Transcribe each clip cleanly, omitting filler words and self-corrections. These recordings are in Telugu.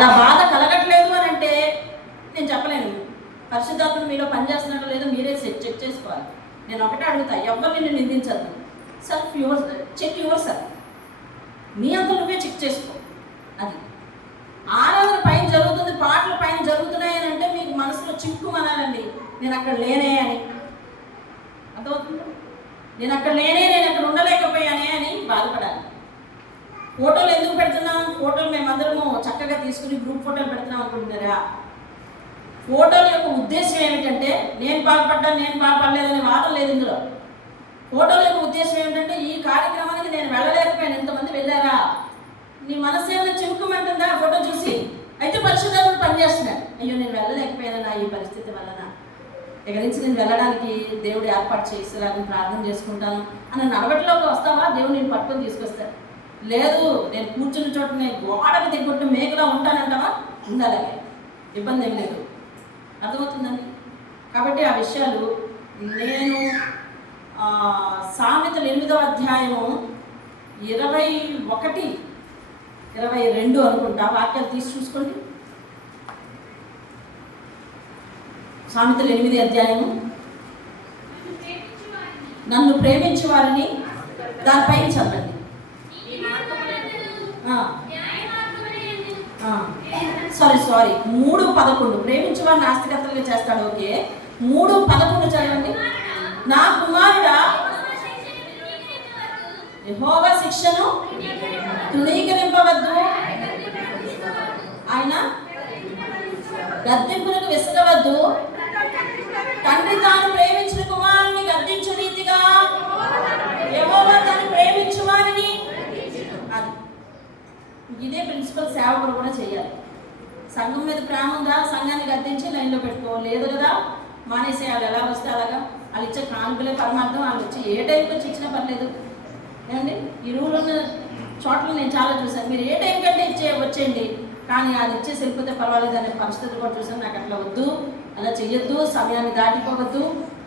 అలా బాధ కలగట్లేదు అని అంటే నేను చెప్పలేను. పరిశుద్ధాత్మ మీలో పనిచేస్తున్నాడో లేదో మీరే చెక్ చేసుకోవాలి. నేను ఒకటే అడుగుతా, ఎవరు నిన్ను నిందించద్దు. Check your self. నీ అంతా నువ్వే చెక్ చేసుకో. అది ఆరాధన పైన జరుగుతుంది, పాటలు పైన జరుగుతున్నాయి అని అంటే మీకు మనసులో చిక్కుమనాలండి, నేను అక్కడ లేనే అని. అర్థమవుతుంది? నేను అక్కడ లేనే, నేను అక్కడ ఉండలేకపోయానే అని బాధపడాలి. ఫోటోలు ఎందుకు పెడుతున్నాం? ఫోటోలు మేమందరము చక్కగా తీసుకుని గ్రూప్ ఫోటోలు పెడుతున్నాం అనుకుంటున్నారా? ఫోటోల యొక్క ఉద్దేశం ఏమిటంటే నేను బాధపడ్డాను, నేను బాధపడలేదనే వాదం లేదు ఇందులో. ఫోటోల యొక్క ఉద్దేశం ఏమిటంటే ఈ కార్యక్రమానికి నేను వెళ్ళలేకపోయాను, ఎంతమంది వెళ్ళారా? నీ మనసు ఏమైనా చిక్కుమంటుందా ఫోటో చూసి? అయితే పరిశుద్ధాత్మ పనిచేస్తున్నాడు. అయ్యో నేను వెళ్ళలేకపోయాను నా ఈ పరిస్థితి వలన, ఇక నుంచి నేను వెళ్ళడానికి దేవుడు ఏర్పాటు చేసేలాగా ప్రార్థన చేసుకుంటాను అన్న నడవడిలోకి వస్తావా? దేవుడు నేను పట్టుకొని తీసుకొస్తాడు. లేదు నేను కూర్చున్న చోటనే గోడకు దిగొట్టు మేకలా ఉంటానంటావా? ఉండాలి, ఇబ్బంది ఏం లేదు. అర్థమవుతుందండి? కాబట్టి ఆ విషయాలు నేను సామెతలు 8వ అధ్యాయము 21, 22 అనుకుంటా వాక్యాలు తీసి చూసుకోండి. సామెతలు 8వ అధ్యాయము. నన్ను ప్రేమించే వారిని దానిపైన చదవండి. సారీ 3:11 ప్రేమించే వారిని ఆస్తికర్తలుగా చేస్తాడు. ఓకే, 3:11 చదవండి. నా కుమారుడా యెహోవా శిక్షను తృణీకరింపవద్దు, ఆయన గద్దింపులకు విసగవద్దు. తండ్రి తాను ప్రేమించిన కుమారుని గద్దించు రీతిగా యెహోవా తాను ప్రేమించు వారిని. అది ఇదే ప్రిన్సిపల్ సేవకులు కూడా చేయాలి. సంఘం మీద ప్రేమ ఉందా? సంఘాన్ని గద్దించి లైన్లో పెట్టుకో. లేదు కదా, మానేసేయాలి. ఎలా వస్తే అలాగా. వాళ్ళు ఇచ్చే కానుకలే పరమార్థం. వాళ్ళు వచ్చి ఏ టైంకి వచ్చి ఇచ్చినా పర్లేదు. ఏమండి, ఈ రూల్ ఉన్న చోట్ల నేను చాలా చూసాను. మీరు ఏ టైం కంటే వచ్చేయండి, కానీ అది ఇచ్చేసి వెళ్ళిపోతే పర్వాలేదు అనే పరిస్థితి కూడా చూసాను. నాకు అట్లా వద్దు, అలా చెయ్యొద్దు, సమయాన్ని దాటిపోవద్దు.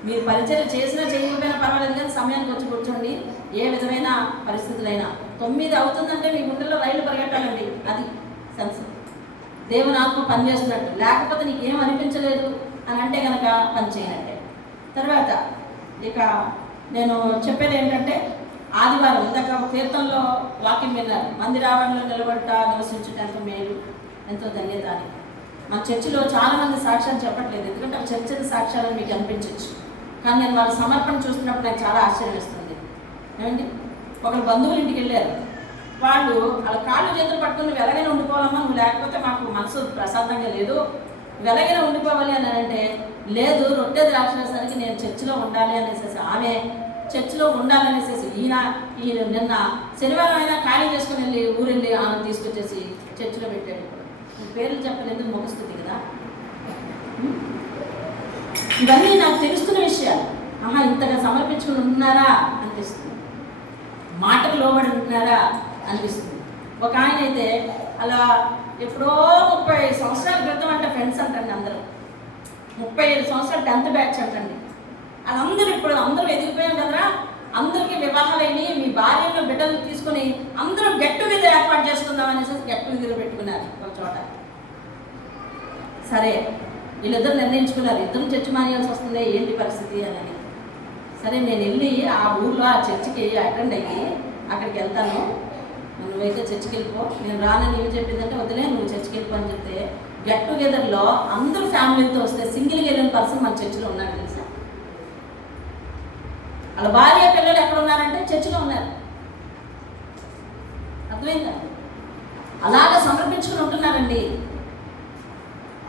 మీరు పరిచయం చేసినా చేయకపోయినా పర్వాలేదు, కానీ సమయానికి వచ్చి కూర్చోండి. ఏ విధమైన పరిస్థితులైనా 9 అవుతుందంటే మీ గుండెల్లో రైలు పరిగెట్టాలండి. అది సెన్స్. దేవుని ఆత్మ పనిచేస్తున్నట్టు. లేకపోతే నీకేం అనిపించలేదు అని అంటే కనుక పని చేయనట్టే. తర్వాత ఇక నేను చెప్పేది ఏంటంటే, ఆదివారం ఇందాక కీర్తనలో వాక్యం విన్నారు. మందిరావరణలో నిలబడట నివసించుట ఎంతో మేలు, ఎంతో ధన్యత అని. మన చర్చిలో చాలామంది సాక్ష్యాలు చెప్పట్లేదు, ఎందుకంటే ఆ చర్చల సాక్ష్యాలను మీకు అనిపించవచ్చు. కానీ నేను వాళ్ళ సమర్పణ చూస్తున్నప్పుడు నాకు చాలా ఆశ్చర్యం వేస్తుంది. ఏమండి, ఒకరు బంధువుల ఇంటికి వెళ్ళారు. వాళ్ళు వాళ్ళ కాళ్ళు చేతులు పట్టుకుని వెలగైనా ఉండిపోవాలమ్మా, నువ్వు లేకపోతే మాకు మనసు ప్రశాంతంగా లేదు, వెలగైనా ఉండిపోవాలి అని అంటే, లేదు రొట్టె ద్రాక్షరసానికి నేను చర్చిలో ఉండాలి అనేసి ఆమె చర్చిలో ఉండాలనేసి ఈయన నిన్న శనివారం అయినా ఖాళీ చేసుకుని వెళ్ళి ఊరెళ్ళి ఆమె తీసుకొచ్చేసి చర్చిలో పెట్టాడు. పేర్లు చెప్పలేదు, ముఖస్థుతి కదా. ఇవన్నీ నాకు తెలుస్తున్న విషయాలు. ఇంతగా సమర్పించుకుని ఉంటున్నారా అనిపిస్తుంది, మాటకు లోబడి ఉంటున్నారా అనిపిస్తుంది. ఒక ఆయన అయితే అలా ఎప్పుడో 35 సంవత్సరాల క్రితం అంటే ఫ్రెండ్స్ అంటండి, అందరూ 35 సంవత్సరాలు 10th బ్యాచ్ అంటండి. వాళ్ళందరూ ఇప్పుడు అందరూ ఎదిగిపోయాం కదరా, అందరికీ వివాహాలైన మీ భార్యలో బిడ్డలు తీసుకుని అందరూ గెట్ టుగెదర్ ఏర్పాటు చేసుకుందాం అనేసి గెట్ టుగెదర్ పెట్టుకున్నారు ఒక చోట. సరే వీళ్ళిద్దరు నిర్ణయించుకున్నారు, ఇద్దరు చర్చి మానేయాల్సి వస్తుంది, ఏంటి పరిస్థితి అని. సరే నేను వెళ్ళి ఆ ఊర్లో ఆ చర్చికి అటెండ్ అయ్యి అక్కడికి వెళ్తాను, నువ్వైతే చర్చికి వెళ్ళిపో, నేను రానని ఏమి చెప్పిందంటే వదిలే నువ్వు చర్చికి వెళ్ళిపో అని చెప్తే, గెట్ టుగెదర్లో అందరూ ఫ్యామిలీతో వస్తే సింగిల్గా వెళ్ళిన పర్సన్ మన చర్చిలో ఉన్నాడు తెలుసా. వాళ్ళ భార్య పిల్లలు ఎక్కడ ఉన్నారంటే చర్చిలో ఉన్నారు. అర్థమైందా? అలాగే సమర్పించుకుని ఉంటున్నారండి.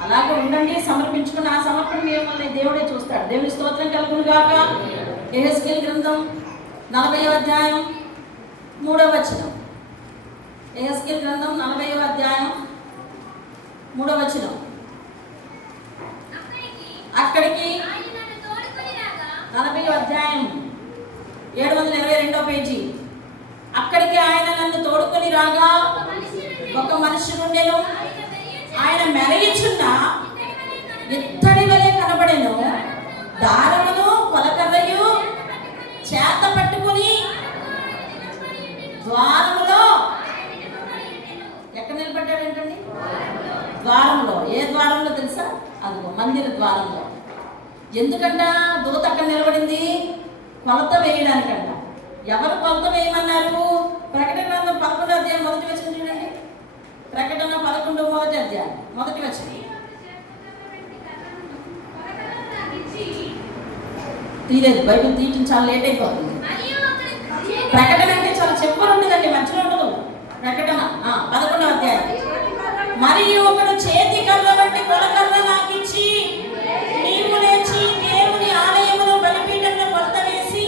అలాగే ఉండండి, సమర్పించుకుని ఆ సమర్పణ మిమ్మల్ని దేవుడే చూస్తాడు. దేవుని స్తోత్రం కలుగును గాక. యెహెజ్కేలు గ్రంథం 40వ అధ్యాయం 3వ వచనం. యెహెజ్కేలు గ్రంథం 40వ అధ్యాయం 3వ వచనం. అక్కడికి 40వ అధ్యాయం 722వ పేజీ. అక్కడికి ఆయన నన్ను తోడుకొని రాగా ఒక మనిషి నుండెను, ఆయన మెరయిచున్న ఇత్తడి వలె కనబడెను, దారమును కొలకర్రయు చేత పట్టుకుని ద్వారములో ఎక్కడ నిలబడ్డాడు ఏంటండి? ఏ ద్వారంలో తెలుసా? అదిగో మందిర ద్వారంలో. ఎందుకంట దూత అక్కడ నిలబడింది? కొలత వేయడానికంట. ఎవరు కొలత వేయమన్నారు? ప్రకటన గ్రంథం 11వ అధ్యాయం మొదటి వచనం చూడండి. ప్రకటన 11 మొదటి అధ్యాయం మొదటి వచనం. తీయలేదు, బైబిల్ తీయటం చాలా లేట్ అయిపోతుంది. ప్రకటన అంటే చాలా చివరి ఉండదండి, మధ్యలో ఉండదు. ప్రకటన 11వ అధ్యాయం. మరియు ఒకడు చేతి కర్ర వంటి కొలకర్ర నాకిచ్చి, నీవు లేచి దేవుని ఆలయములో బలిపీఠంలో కొలత వేసి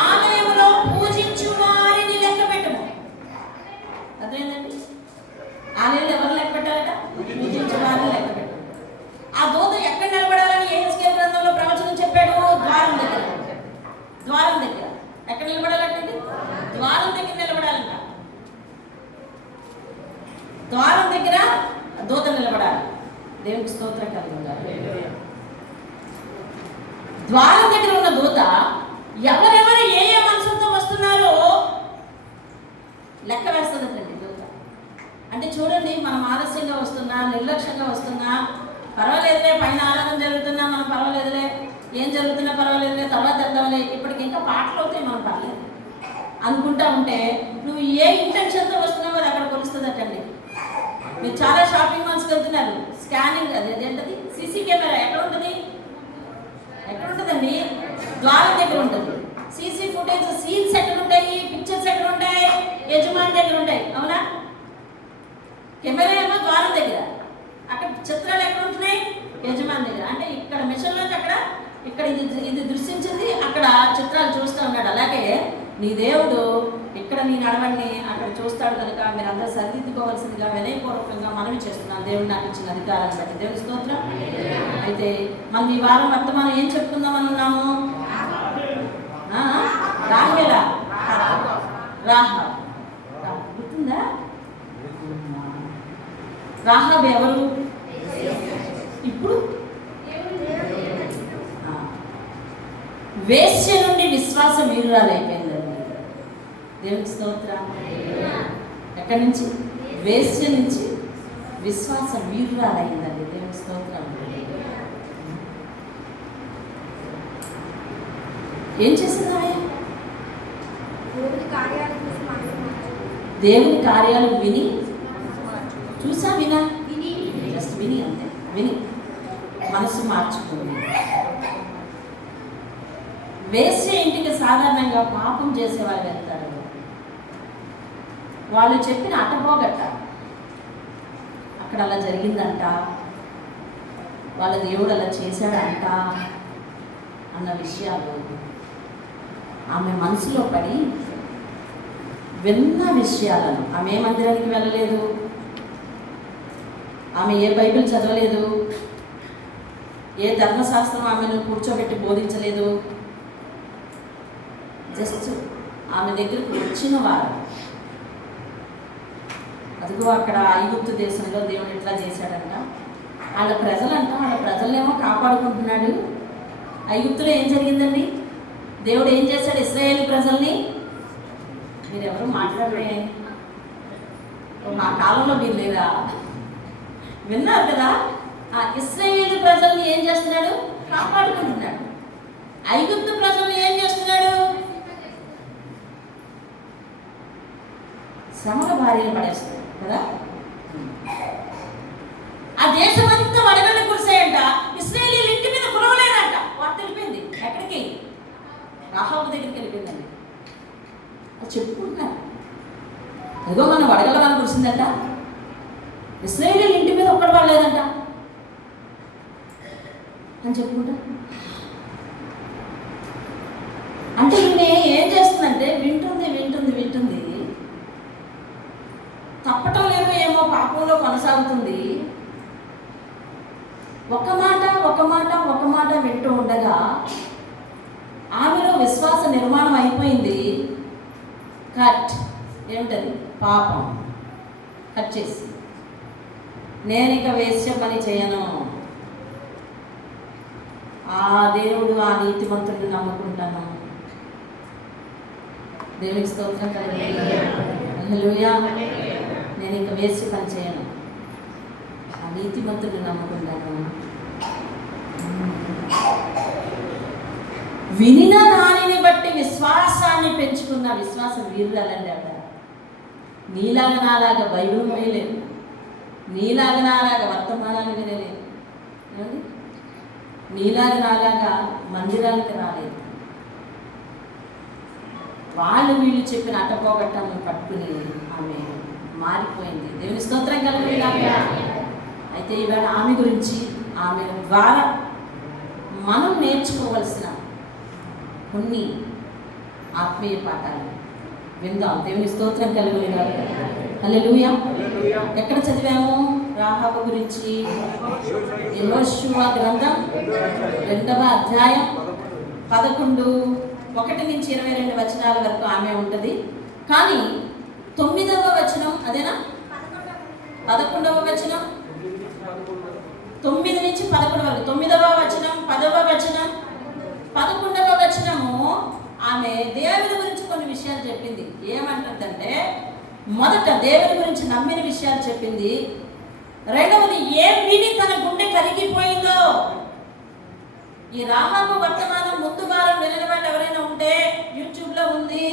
ఆలయములో పూజించు వారిని లెక్క పెట్టుము. అదేంటండి? ఆలయంలో ఎవరు లెక్క పెట్టాలట? పూజించు వారిని లెక్క పెట్టు. ఆ దూత ఎక్కడ నిలబడాలని యెహెజ్కేలు గ్రంథంలో ప్రవచనం చెప్పాడు? ద్వారం దగ్గర. ద్వారం దగ్గర ఎక్కడ నిలబడాలంటే ద్వారం దగ్గర నిలబడాలంట. ద్వారం దగ్గర దూత నిలబడాలి. దేవునికి స్తోత్రం కలుగుతారు. ద్వారం దగ్గర ఉన్న దూత ఎవరెవరు ఏ ఏ మనసుతో వస్తున్నారో లెక్క వేస్తుందండి దూత. అంటే చూడండి, మనం ఆలస్యంగా వస్తున్నా, నిర్లక్ష్యంగా వస్తున్నా, పర్వాలేదులే, పైన ఆరాధన జరుగుతున్నా మనం పర్వాలేదులే, ఏం జరుగుతున్నా పర్వాలేదులే, తర్వాత వెళ్దాంలే, ఇప్పటికి ఇంకా పాటలు అవుతాయి, మనం పర్లేదు అనుకుంటా ఉంటే నువ్వు ఏ ఇంటెన్షన్తో వస్తున్నావో అది అక్కడ కొలుస్తుందటండి. మీరు చాలా షాపింగ్ మాల్స్కి వెళ్తున్నారు, స్కానింగ్ అదేంటది సీసీ కెమెరా ఎక్కడ ఉంటుంది? ఎక్కడ ఉంటుందండి? ద్వారం దగ్గర ఉంటుంది. సీసీ ఫుటేజ్ సీన్స్ ఎక్కడ ఉంటాయి? పిక్చర్స్ ఎక్కడ ఉంటాయి? యజమాని దగ్గర ఉంటాయి, అవునా? కెమెరా ఏమో ద్వారం దగ్గర, అక్కడ చిత్రాలు ఎక్కడ ఉంటున్నాయి? యజమాని దగ్గర. అంటే ఇక్కడ మిషన్లోంచి అక్కడ, ఇక్కడ ఇది దృశ్యించింది, అక్కడ చిత్రాలు చూస్తూ ఉన్నాడు. అలాగే నీ దేవుడు ఇక్కడ నీ నడవడిని అక్కడ చూస్తాడు కనుక మీరు అందరూ సరిదిద్దుకోవాల్సిందిగా వినయపూర్వకంగా మనవి చేస్తున్నాను, దేవుడు నాకు ఇచ్చిన అధికారాన్ని బట్టి. దేవుని స్తోత్రం. అయితే మనం ఈ వారం వర్తమానం ఏం చెప్పుకుందామని ఉన్నాము? రాహేలా, రాహాబ్. గుర్తుందా? రాహాబ్ ఎవరు? ఇప్పుడు వేశ్య నుండి విశ్వాస వీరురాలైపోయిందండి. దేవునికి స్తోత్రం. ఎక్కడి నుంచి? వేశ్య నుంచి విశ్వాస వీరురాలైందండి. దేవునికి స్తోత్రం. ఏం చేసింది ఆయన? దేవుని కార్యాలు విని చూసా, వినా, జస్ట్ విని, అంతే. విని మనసు మార్చుకుంది. వేసే ఇంటికి సాధారణంగా పాపం చేసేవాళ్ళు వెళ్తారు. వాళ్ళు చెప్పిన అటపోగట్ట అక్కడ అలా జరిగిందంట, వాళ్ళ దేవుడు అలా చేశాడంట అన్న విషయాలు ఆమె మనసులో పడి విన్న విషయాలను, ఆమె ఏ మందిరానికి వెళ్ళలేదు, ఆమె ఏ బైబిల్ చదవలేదు, ఏ ధర్మశాస్త్రం ఆమెను కూర్చోబెట్టి బోధించలేదు. జస్ట్ ఆమె దగ్గరకు వచ్చిన వారు, అదిగో అక్కడ ఐగుప్తు దేశంలో దేవుడు ఎట్లా చేశాడంట, వాళ్ళ ప్రజలంట, వాళ్ళ ప్రజలనేమో కాపాడుకుంటున్నాడు. ఐగుప్తులో ఏం జరిగిందండి? దేవుడు ఏం చేశాడు? ఇశ్రాయేలు ప్రజల్ని, మీరెవరు మాట్లాడరే, మా కాలంలో మీరు లేదా? విన్నారు కదా? ఆ ఇశ్రాయేలు ప్రజల్ని ఏం చేస్తున్నాడు? కాపాడుకుంటున్నాడు. ఐగుప్తు ప్రజల్ని ఏం చేస్తున్నాడు? శ్రమల భార్యలు పడేస్తాడు కదా. ఆ దేశమంతా వడగళ్ళు కురిసాయంట, ఇశ్రాయేలీయుల ఇంటి మీద కురవలేదంట. వార్త వెళ్ళిపోయింది ఎక్కడికి? రాహాబు దగ్గరికి వెళ్ళిపోయిందండి. అది చెప్పుకుంటున్నారు, అదిగో మన వడగళ్ళ వాన కురిసిందంట, ఇశ్రాయేలీయుల ఇంటి మీద ఒక్కడు పడలేదంట అని చెప్పుకుంటా. అంటే ఈమె ఏం చేస్తుందంటే వింటుంది వింటుంది వింటుంది, తప్పటం లేదు, ఏమో పాపంలో కొనసాగుతుంది. ఒక మాట ఒక మాట ఒక మాట వింటూ ఉండగా ఆమెలో విశ్వాస నిర్మాణం అయిపోయింది. కట్ ఏమిటది? పాపం కట్ చేసి, నేను ఇక వేశ్య పని చేయను, ఆ దేవుడు ఆ నీతిమంతుడిని నమ్ముకుంటాను. దేవునికి స్తోత్రం కలుగుతుంది. హల్లెలూయా. నేను ఇంకా వేసి పని చేయను. ఆమె నీతిమంతుడు నమ్ముకుంటాను. వినిన దానిని బట్టి విశ్వాసాన్ని పెంచుకున్న విశ్వాస వీరురాలండి ఆవిడ. నీలాగా నాలాగా బైబిల్ వేయలేదు, నీలాగా నాలాగా వర్తమానాలు వినలేదు, నీలాగా నాలాగా మందిరానికి రాలేదు. వాళ్ళు వీళ్ళు చెప్పిన అట్టపోగట్టను పట్టుకుని ఆమె మారిపోయింది. దేవుని స్తోత్రం కలుగుతుంది. అయితే ఈవేళ ఆమె గురించి, ఆమె ద్వారా మనం నేర్చుకోవలసిన కొన్ని ఆత్మీయ పాఠాలు విందాం. దేవుని స్తోత్రం కలుగుతుంది. హల్లెలూయా. ఎక్కడ చదివాము రాహాబు గురించి? యెహోషువ గ్రంథం 2వ అధ్యాయం 11:1-22 వచనాల వరకు ఆమె ఉంటుంది. కానీ 9వ వచనం అదేనా? 11వ వచనం 9 నుంచి 11 వరకు, 9వ వచనం, 10వ వచనం, 11వ వచనము ఆమె దేవుని గురించి కొన్ని విషయాలు చెప్పింది. ఏమంటుందంటే, మొదట దేవుని గురించి నమ్మిన విషయాలు చెప్పింది. రెండవది, ఏం విని తన గుండె కరిగిపోయిందో. ఈ రాహాబు వర్తమానం ముందు వారం వినని వాళ్ళు ఎవరైనా ఉంటే యూట్యూబ్లో ఉంది,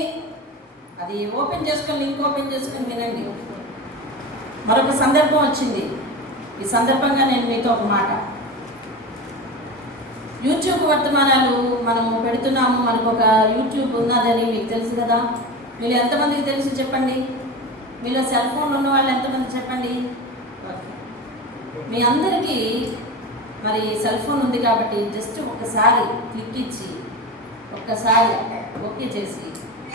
అది ఓపెన్ చేసుకొని, లింక్ ఓపెన్ చేసుకొని వినండి. మరొక సందర్భం వచ్చింది. ఈ సందర్భంగా నేను మీతో ఒక మాట, యూట్యూబ్ వర్తమానాలు మనము పెడుతున్నాము. మనకు ఒక యూట్యూబ్ ఉన్నదని మీకు తెలుసు కదా. మీరు ఎంతమందికి తెలుసు చెప్పండి? మీలో సెల్ ఫోన్లు ఉన్న వాళ్ళు ఎంతమంది చెప్పండి? మీ అందరికీ మరి సెల్ ఫోన్ ఉంది కాబట్టి జస్ట్ ఒకసారి క్లిక్ ఇచ్చి ఒక్కసారి ఓకే చేసి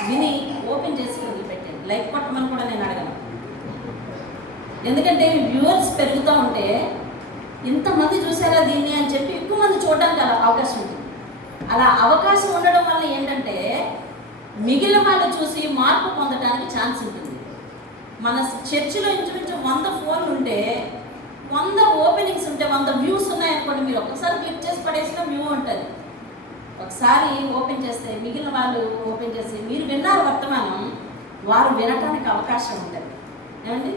విని ఓపెన్ చేసి వదిలిపెట్టండి. లైక్ కొట్టమని కూడా నేను అడగను. ఎందుకంటే వ్యూవర్స్ పెరుగుతూ ఉంటే ఇంతమంది చూసారా దీన్ని అని చెప్పి ఎక్కువ మంది చూడడానికి అలా అవకాశం ఉంటుంది. అలా అవకాశం ఉండడం వల్ల ఏంటంటే మిగిలిన వాళ్ళు చూసి మార్పు పొందడానికి ఛాన్స్ ఉంటుంది. మన చర్చిలో ఇంచుమించు 100 ఫోన్లు ఉంటే 100 ఓపెనింగ్స్ ఉంటే 100 వ్యూస్ ఉన్నాయనుకోండి, మీరు ఒకసారి క్లిక్ చేసి పడేసిన వ్యూ ఉంటుంది. ఒకసారి ఓపెన్ చేస్తే మిగిలిన వాళ్ళు ఓపెన్ చేసి మీరు విన్నారు వర్తమానం, వారు వినటానికి అవకాశం ఉంటుంది. ఏమండి?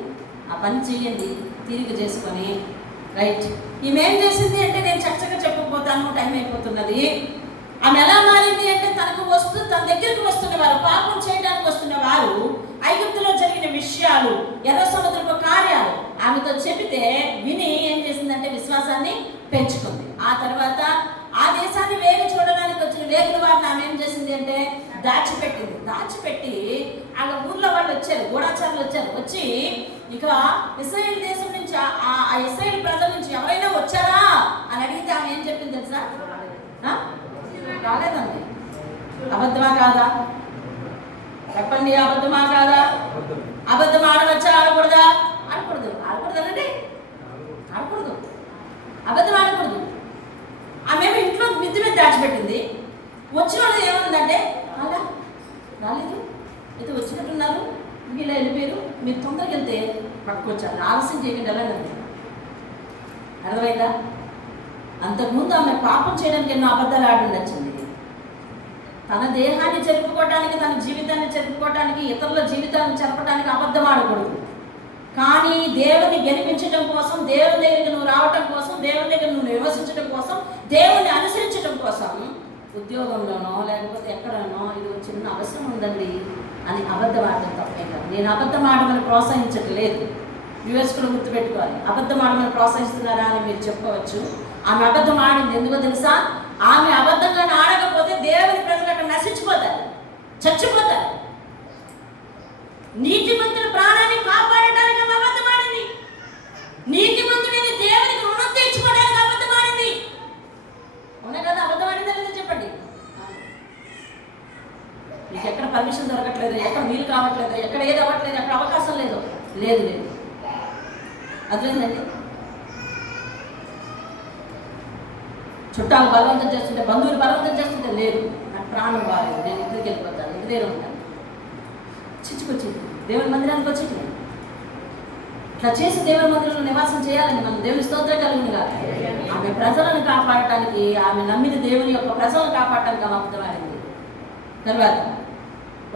ఆ పని చేయండి తిరిగి చేసుకొని. రైట్, ఈమె ఏం చేసింది అంటే, నేను చక్కగా చెప్పకపోతాను, టైం అయిపోతున్నది. ఆమె ఎలా మారింది అంటే, తన దగ్గరికి వస్తున్న వారు, పాపం చేయడానికి వస్తున్న వారు, ఐగుప్తులో జరిగిన విషయాలు, ఎర్ర సముద్రపు కార్యాలు ఆమెతో చెబితే విని ఏం చేసిందంటే విశ్వాసాన్ని పెంచుకుంది. ఆ తర్వాత ఆ దేశాన్ని వేగు చూడడానికి వచ్చిన వేగుల వారిని ఆమె ఏం చేసింది అంటే దాచిపెట్టింది. దాచిపెట్టి వాళ్ళ ఊర్లో వాళ్ళు వచ్చారు, గూఢాచారులు వచ్చారు. వచ్చి ఇక ఇశ్రాయేల్ దేశం నుంచి, ఆ ఇశ్రాయేల్ ప్రజల నుంచి ఎవరైనా వచ్చారా అని అడిగితే ఆమె ఏం చెప్పింది తెలుసా? రాలేదండి. అబద్ధమా కాదా? చెప్పండి, అబద్ధమా కాదా? అబద్ధం ఆడవచ్చా ఆడకూడదా? ఆడకూడదు. ఆడకూడదండి, ఆడకూడదు. అబద్ధం ఆడకూడదు. ఆమె ఇంట్లో మిద్ది మీద దాచిపెట్టింది. వచ్చిన వాళ్ళు ఏమనుందంటే, అలా రాలేదు, అయితే వచ్చినట్టున్నారు, వీళ్ళు వెళ్ళిపోయారు, మీరు తొందరగా వెళ్తే పట్టుకొచ్చారు, ఆలస్యం చేయకుండా వెళ్ళండి. అర్థమైందా? అంతకుముందు ఆమె పాపం చేయడానికి ఎన్నో అబద్ధాలు ఆడి ఉండొచ్చింది. తన దేహాన్ని జరుపుకోవడానికి, తన జీవితాన్ని జరుపుకోవడానికి, ఇతరుల జీవితాన్ని జరపడానికి అబద్ధం ఆడకూడదు. కానీ దేవుని గెలిపించడం కోసం, దేవుని దగ్గరికి నువ్వు రావటం కోసం, దేవుని దగ్గర నువ్వు నివసించడం కోసం, దేవుని అనుసరించడం కోసం ఉద్యోగంలోనో లేకపోతే ఎక్కడనో ఇది చిన్న అవసరం ఉందండి అని అబద్ధం ఆడడం తప్పే కాదు. నేను అబద్ధం ఆడమని ప్రోత్సహించట్లేదు. వ్యూవర్స్ కూడా గుర్తుపెట్టుకోవాలి. అబద్ధం ఆడమని ప్రోత్సహిస్తున్నారా అని మీరు చెప్పవచ్చు. ఆమె అబద్ధం ఆడింది. ఎందుకో తెలుసా? ఆమె అబద్ధంగా ఆడకపోతే దేవుని ప్రజలు అక్కడ నశించిపోతారు, చచ్చిపోతారు. నీతిమంతుల ప్రాణాన్ని కాపాడడానికి ఆమె అబద్ధం ఆడింది. నీతిమంతుడైన దేవునికి రుణం తీర్చుకోవడానికి అబద్ధం ఆడింది. అవునా కదా? అబద్ధం ఆడిందా లేదా చెప్పండి? మీకు ఎక్కడ పర్మిషన్ దొరకట్లేదు, ఎక్కడ వీలు కావట్లేదు, ఎక్కడ ఏది అవ్వట్లేదు, ఎక్కడ అవకాశం లేదు, లేదు లేదు. అర్థమైందండి? చుట్టాలు బలవంతం చేస్తుంటే, బంధువులు బలవంతం చేస్తుంటే, లేదు నాకు ప్రాణం బాగాలేదు, నేను ఇంటికి వెళ్ళిపోతాను, ఇంటి దగ్గర ఉంటాను. చిచ్చుకొచ్చింది దేవుని మందిరానికి వచ్చేది. ఇట్లా చేసి దేవుని మందిరంలో నివాసం చేయాలని మనం దేవుని స్తోత్రం కలిగింది కాదు. ఆమె ప్రజలను కాపాడటానికి, ఆమె నమ్మిన దేవుని యొక్క ప్రజలను కాపాడటానికి ఆమె అబద్ధమైంది. తర్వాత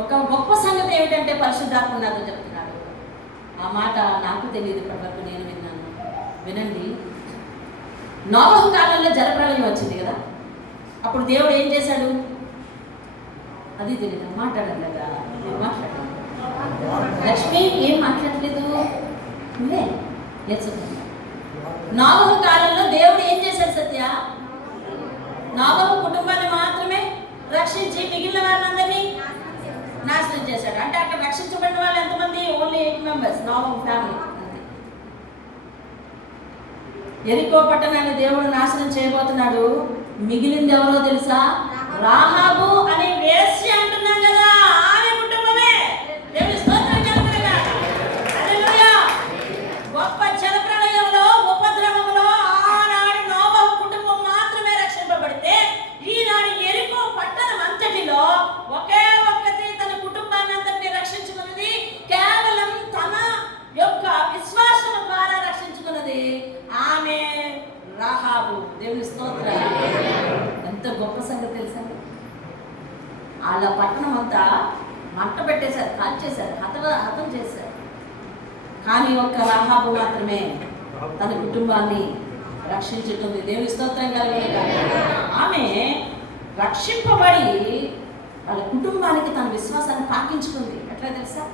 ఒక గొప్ప సంగతి ఏమిటంటే, పరిశుద్ధాత్మ నాతో చెప్తున్నాడు. ఆ మాట నాకు తెలియదు, ఇప్పటివరకు నేను విన్నాను. వినండి, నోవహు కాలంలో జలప్రళయం వచ్చింది కదా, అప్పుడు దేవుడు ఏం చేశాడు? అది తెలియదు, మాట్లాడాలి కదా, మాట్లాడాలి. లక్ష్మి ఏం మాట్లాడలేదు, నువ్వే నేర్చుకున్నా. నోవహు కాలంలో దేవుడు ఏం చేశాడు సత్య? నోవహు కుటుంబాన్ని మాత్రమే రక్షించి మిగిలిన వాళ్ళందరినీ నాశనం చేశాడు. అంటే అక్కడ రక్షించబడిన వాళ్ళు ఎంతమంది? ఓన్లీ 8 మెంబర్స్, నోవహు ఫ్యామిలీ. యెరికో పట్టణాన్ని దేవుడు నాశనం చేయబోతున్నాడు. మిగిలింది ఎవరో తెలుసా? రాహాబు అనే వేశ్య అంటున్నాం కదా, ఆమె కుటుంబమే. దేవుని స్తోత్రం కలుగునుగా. హల్లెలూయా. గొప్ప జలప్రళయంలో, ఉపద్రవంలో ఆనాడు నోవహు కుటుంబం మాత్రమే రక్షింపబడితే, ఈనాడు యెరికో పట్టణం అంతటిలో ఒకే ఒక్కటి తన కుటుంబాన్ని అంతటిని రక్షించుకున్నది కేవలం తన యొక్క విశ్వాసం ద్వారా రక్షించుకున్నది ఆమె రాహాబు. దేవుని స్తోత్రం. ఎంత గొప్ప సంగతి తెలుసండి. వాళ్ళ పట్టణం అంతా మంట పెట్టేశారు, కాల్చేశారు, హతం చేశారు. కానీ ఒక్క రాహాబు మాత్రమే తన కుటుంబాన్ని రక్షించుతుంది. దేవుని స్తోత్రం కలిగిన ఆమె రక్షింపబడి వాళ్ళ కుటుంబానికి తన విశ్వాసాన్ని పాటించుకుంది. ఎట్లా తెలుసా?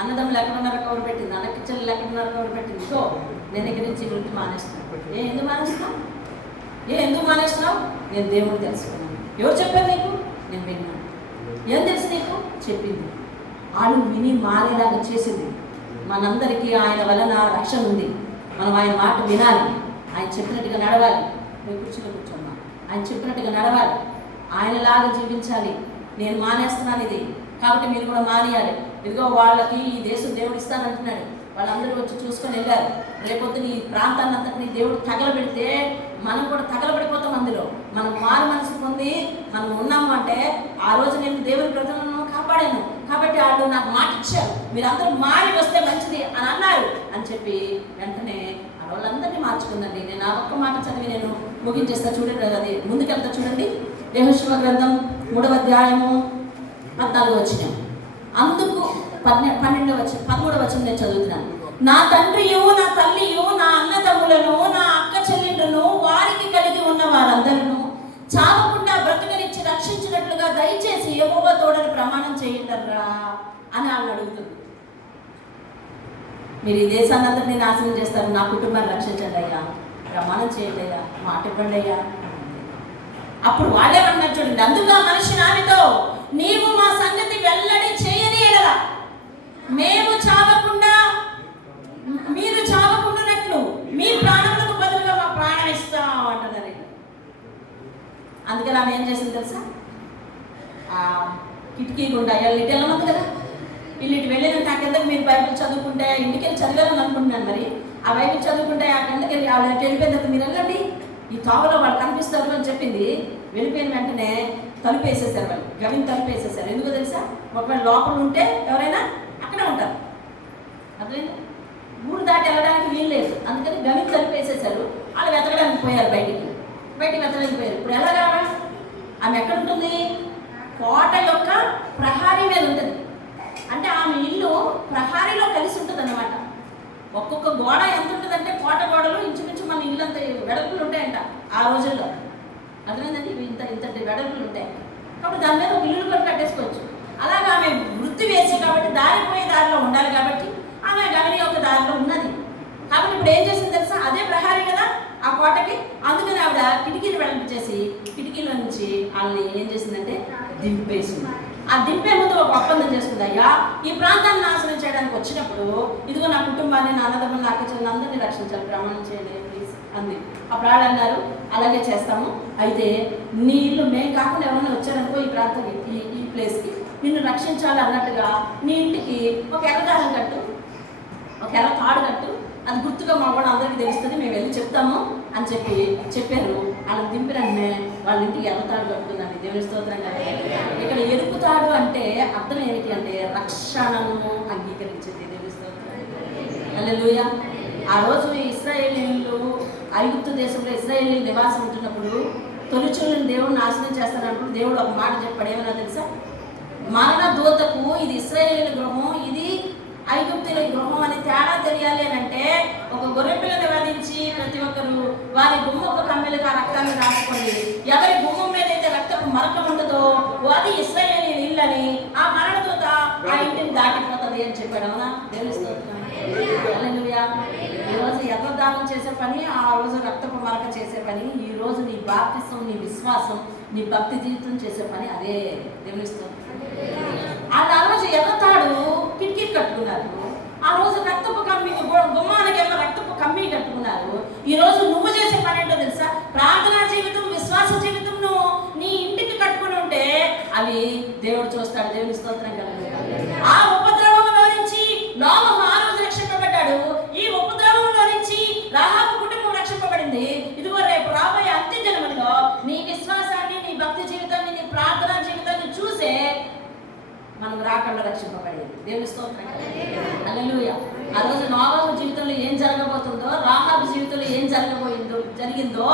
అన్నదమ్ములు ఎక్కడున్నారో కవర్ పెట్టింది, అన్నకి చెల్లెలు ఎక్కడున్నారో కవర్ పెట్టింది. సో నేను ఇక్కడి నుంచి వృత్తి మానేస్తున్నాను. ఎందుకు మానేస్తున్నావు? ఎందుకు మానేస్తున్నావు? నేను దేవుడు తెలుసుకున్నాను. ఎవరు చెప్పారు నీకు? నేను విన్నాను. ఏం తెలుసు నీకు? చెప్పింది. వాళ్ళు విని మారేలాగా చేసింది. మనందరికీ ఆయన వలన రక్షణ ఉంది. మనం ఆయన మాట వినాలి, ఆయన చెప్పినట్టుగా నడవాలి. నేను కూర్చుని కూర్చున్నా, ఆయన చెప్పినట్టుగా నడవాలి, ఆయనలాగా జీవించాలి. నేను మానేస్తున్నాను ఇది, కాబట్టి మీరు కూడా మానేయాలి. ఇదిగో వాళ్ళకి ఈ దేశం దేవుడు ఇస్తానంటున్నాడు. వాళ్ళందరూ వచ్చి చూసుకొని వెళ్ళారు. రేపొద్దున ఈ ప్రాంతాన్ని అంతటిని దేవుడు తగలబెడితే మనం కూడా తగలబడిపోతాం. అందులో మనం మారు మనసు పొంది మనం ఉన్నాము అంటే, ఆ రోజు నేను దేవుని ప్రజలను కాపాడాను కాబట్టి వాళ్ళు నాకు మాట ఇచ్చారు, మీరందరూ మారి వస్తే మంచిది అని అన్నారు అని చెప్పి వెంటనే వాళ్ళందరినీ మార్చుకుందండి. నేను ఆ ఒక్క మాట చదివి నేను ముగించేస్తా. చూడండి, అది ముందుకెళ్తా చూడండి. యెహోషువ గ్రంథం 3వ అధ్యాయము 14వ వచనం. అందుకు 13వ వచనం నేను చదువుతున్నాను. నా తండ్రియు, నా తల్లియు, నా అన్నదమ్ములను, నా అక్క చెల్లెళ్ళను, వారికి కలిగి ఉన్న వారందరూ చావకుండా బ్రతకనిచ్చి రక్షించినట్లుగా దయచేసి యెహోవా తోడని ప్రమాణం చేయండిరా అని ఆమెను అడుగుతుంది. మీరు ఈ దేశాన్ని అందరినీ నాశనం చేస్తారు, నా కుటుంబాన్ని రక్షించండి అయ్యా, ప్రమాణం చేయండి అయ్యా, మాట ఇవ్వండి అయ్యా. అప్పుడు వాళ్ళేమన్నారు చూడండి. అందుకు ఆ మనిషి ఆమెతో, నీవు మా సంగతి వెల్లడి చేయని ఎడల మేము చావకుండా, మీరు చావకుండానట్లు మీ ప్రాణములకు బదులుగా మా ప్రాణం ఇస్తాం అంటున్నారు. అందుకని ఆమె ఏం చేసింది తెలుసా? ఆ కిటికీ గుండా ఇటు వెళ్ళమంది కదా, ఇటు వెళ్ళిన ఆ కిందకి మీరు బైబిల్ చదువుకుంటే, ఇంటికి వెళ్ళి చదివాలని అనుకుంటున్నాను. మరి ఆ బైబిల్ చదువుకుంటే ఆ కిందకి వెళ్ళి ఆవిడ వెళ్ళిపోయిన తర్వాత మీరు వెళ్ళండి, ఈ తావులో వాళ్ళు కనిపిస్తారు అని చెప్పింది. వెళ్ళిపోయిన వెంటనే తలుపు వేసేసారు, వాళ్ళు గవిని తలుపు వేసేసారు. ఎందుకో తెలుసా? ఒకవేళ లోపల ఉంటే ఎవరైనా అక్కడే ఉంటారు, అర్థమైంది? ఊరు దాటి వెళ్ళడానికి వీలు లేదు. అందుకని గవిని తలుపు వేసేసారు. వాళ్ళు వెతకడానికి పోయారు, బయటికి వెతకడానికి పోయారు. ఇప్పుడు ఎలాగా? ఆమె ఎక్కడ ఉంటుంది? కోట యొక్క ప్రహారీ మీద ఉంటుంది. అంటే ఆమె ఇల్లు ప్రహారీలో కలిసి ఉంటుంది అన్నమాట. ఒక్కొక్క గోడ ఎంత ఉంటుందంటే, కోట గోడలు ఇంచుమించు మన ఇల్లు అంత వెడల్పులు ఉంటాయంట ఆ రోజుల్లో. అర్థమైందండి? ఇంతటి వెడల్పులు ఉంటాయి. కాబట్టి దాని మీద ఒక ఇల్లు కూడా కట్టేసుకోవచ్చు. అలాగే ఆమె వృత్తి వేసి కాబట్టి దారిపోయే దారిలో ఉండాలి కాబట్టి ఆమె గవిని ఒక దారిలో ఉన్నది. కాబట్టి ఇప్పుడు ఏం చేసింది తెలుసా? అదే ప్రహారీ కదా ఆ కోటకి. అందుకని ఆవిడ కిటికీలు వెడల్పించేసి కిటికీలో నుంచి వాళ్ళని ఏం చేసిందంటే దింపేసింది. ఆ దింపే ముందు ఒక ఒప్పందం చేసుకుంది. అయ్యా, ఈ ప్రాంతాన్ని నాశనం చేయడానికి వచ్చినప్పుడు ఇదిగో నా కుటుంబాన్ని, నా అన్నదమ్ములు, నాకు చెల్లిని అందరినీ రక్షించాలి, ప్రమాణం చేయండి ప్లీజ్ అంది. అప్పుడు వాళ్ళు అన్నారు, అలాగే చేస్తాము. అయితే నీ ఇల్లు మేము కాకుండా ఎవరైనా వచ్చారనుకో ఈ ప్రాంతానికి, ఈ ప్లేస్కి నిన్ను రక్షించాలి అన్నట్టుగా నీ ఇంటికి ఒక ఎర్రదారం కట్టు, ఒక ఎర్ర తాడు కట్టు, అది గుర్తుగా మా కూడా అందరికీ తెలుస్తుంది, మేము వెళ్ళి చెప్తాము అని చెప్పారు. వాళ్ళని దింపినన్నే వాళ్ళ ఇంటికి ఎర్రతాడు కట్టుకుందండి. దేవుని స్తోత్రం కదా. ఇక్కడ ఎరుపుతాడు అంటే అర్థం ఏమిటి అంటే రక్షణను అంగీకరించింది. దేవుని స్తోత్రం. హల్లెలూయా. ఆ రోజు ఇశ్రాయేలీయులు ఐగుప్తు దేశంలో ఇశ్రాయేలీయులు నివాసం ఉంటున్నప్పుడు తొలిచూలను దేవుడు నాశనం చేస్తానప్పుడు దేవుడు ఒక మాట చెప్పాడు. ఏమన్నా తెలుసా? మరణ దూతకు ఇది ఇశ్రాయేలీయుల గృహం, ఇది ఐగుప్తుల గృహం అని తేడా తెలియాలి అని అంటే ఒక గొర్రెపిల్లని వధించి వారి గుమ్మపు కమ్మెలకు ఆ రక్తాన్ని రాసుకోండి. ఎవరి గుమ్మం మీద అయితే రక్తపు మరక ఉంటుందో అది ఇశ్రాయేలు ఇల్లని ఆ మరణదూత ఆ ఇంటిని దాటిపోతుంది అని చెప్పాడు. అవునా? దేవుని స్తోత్రం. హల్లెలూయా. ఈ రోజు యథార్థం చేసే పని, ఆ రోజు రక్తపు మరక చేసే పని, ఈ రోజు నీ బాప్తిసం, నీ విశ్వాసం, నీ భక్తి జీవితం చేసే పని అదే. దేవుని స్తోత్రం. ఆ రోజు ఎర్రతాడు కిటికీ కట్టుకున్నారు, ఆ రోజు రక్తపు కమ్మి గుమ్మానికేమో రక్తపు కమ్మి కట్టుకున్నారు. ఈ రోజు నువ్వు చేసే పని ఏంటో తెలుసా? ప్రార్థనా జీవితం, విశ్వాస జీవితం నువ్వు నీ ఇంటికి కట్టుకుని ఉంటే అవి దేవుడు చూస్తాడు. దేవుని స్తోత్రం కలుగుతుంది. ఆ ఉపద్రవంలో నుంచి నోవహు ఆ రోజు రక్షింపబడ్డాడు. ఈ ఉపద్రవంలో నుంచి రాహాబు కుటుంబం రక్షింపబడింది. ఇదిగో రేపు రాబోయే అంత్య దినములో నీ విశ్వాసాన్ని, నీ భక్తి జీవితాన్ని, నీ ప్రార్థనా జీవితాన్ని చూసే మనం రాకుండా రక్షింపబడేది. దేవుని స్తోత్రం. హల్లెలూయా. ఆ రోజు నోవహు జీవితంలో ఏం జరగబోతుందో, రాహాబు జీవితంలో ఏం జరిగిందో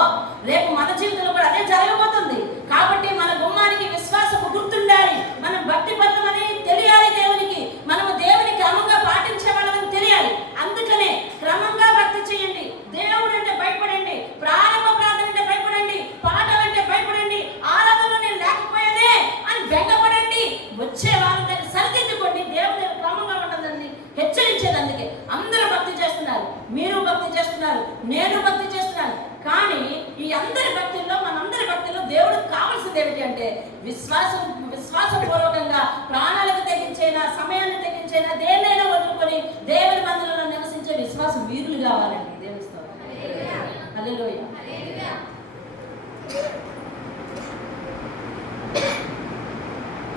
రేపు మన జీవితంలో కూడా అదే జరగబోతుంది. కాబట్టి మన గుమ్మానికి విశ్వాసము గుర్తుండాలి, మనం భక్తి పద్ధమని తెలియాలి, దేవునికి మనము దేవుని క్రమంగా పాటించే వాళ్ళని తెలియాలి. అందుకనే క్రమంగా భక్తి చేయండి. దేవుడు అంటే భయపడండి, ప్రారంభ ప్రార్థన అంటే భయపడండి, పాటలంటే భయపడండి, ఆరాధనలోనే లేకపోయేదే అని బెంగపడండి. వచ్చే వాళ్ళని సరిదిద్దుకోండి. దేవుని క్రమంగా ఉండదండి హెచ్చరించేది. అందుకే అందరూ భక్తి చేస్తున్నారు, మీరు భక్తి చేస్తున్నారు, నేను భక్తి చేస్తున్నాను. కానీ ఈ అందరి భక్తుల్లో, మనందరి భక్తుల్లో దేవుడికి కావాల్సింది ఏమిటి అంటే విశ్వాసపూర్వకంగా ప్రాణాలకు తెగించైనా, సమయాన్ని తెగించైనా, దేన్నైనా వదులుకొని దేవుని మందిరంలో నివసించే విశ్వాసం వీరులు కావాలండి. దేవుని స్తోత్రం. హల్లెలూయా.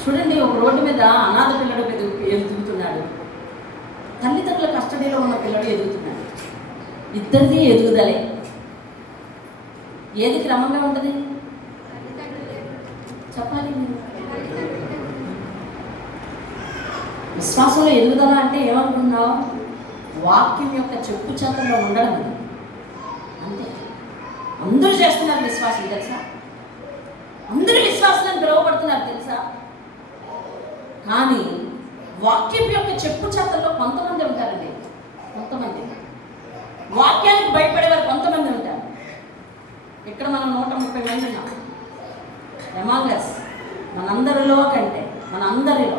చూడండి, ఒక రోడ్డు మీద అనాథ పిల్లడు ఎదుగుతున్నాడు, తల్లిదండ్రుల కస్టడీలో ఉన్న పిల్లడు ఎదుగుతున్నాడు. ఇద్దరిది ఎదుగుదలే. ఏది క్రమంగా ఉంటుంది చెప్పాలి మీరు? విశ్వాసంలో ఎదుగుదల అంటే ఏమనుకున్నావు? వాక్యం యొక్క చెప్పు చేతల్లో ఉండడం అది. అంతే. అందరూ చేస్తున్నారు విశ్వాసం తెలుసా? అందరూ విశ్వాసాన్ని పిలువబడుతున్నారు తెలుసా? కానీ వాక్యం యొక్క చెప్పు చేతల్లో కొంతమంది ఉంటారండి. కొంతమంది వాక్యానికి భయపడేవారు కొంతమంది ఉంటారు. ఇక్కడ మనం 130 మంది ఉన్నాం. ఎమాంగస్ మనందరిలో కంటే, మనందరిలో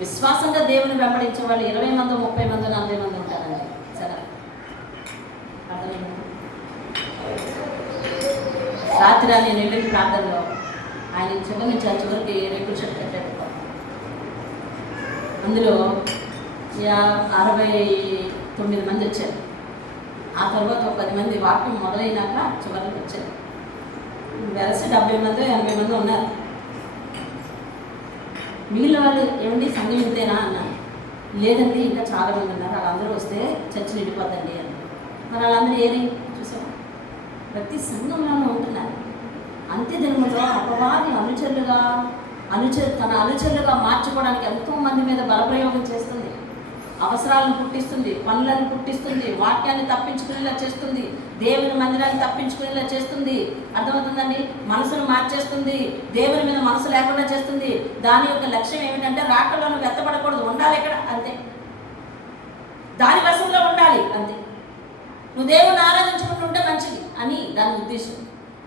విశ్వాసంగా దేవుని వెంబడించే వాళ్ళు 20 మంది, 30 మంది, 40 మంది ఉంటారండి. సరే, అర్థమైంది? రాత్రి నేను వెళ్ళిన ప్రార్థనలో ఆయన చివరి నుంచి ఆ చివరికి రేకుల షెడ్ కట్టాడు. అందులో 69 మంది వచ్చారు. ఆ తర్వాత ఒక 10 మంది వాక్యం మొదలైనాక చివరికి వచ్చారు. వెరసి 70 మంది, 80 మంది ఉన్నారు. మిగిలిన వాళ్ళు ఏమండి సంఘం ఇంతేనా అన్నారు. లేదండి, ఇంకా చాలా మంది ఉన్నారు, వాళ్ళందరూ వస్తే చర్చ నిండిపోద్దండి అని. మరి వాళ్ళందరూ ఏరి చూసాం, ప్రతి సంఘంలోనూ ఉంటున్నారు. అంత్య దినములో అపవాది తన అనుచరులుగా మార్చుకోవడానికి ఎంతో మంది మీద బలప్రయోగం చేస్తుంది. అవసరాలను పుట్టిస్తుంది, పనులను పుట్టిస్తుంది, వాక్యాన్ని తప్పించుకునేలా చేస్తుంది, దేవుని మందిరాన్ని తప్పించుకునేలా చేస్తుంది. అర్థమవుతుందండి? మనసును మార్చేస్తుంది, దేవుని మీద మనసు లేకుండా చేస్తుంది. దాని యొక్క లక్ష్యం ఏమిటంటే రాకల్లో నువ్వు ఎత్తపడకూడదు, ఉండాలి ఇక్కడ అంతే, దాని వశంలో ఉండాలి అంతే, నువ్వు దేవుని ఆరాధించుకుంటుంటే మంచిది అని దాని ఉద్దేశం.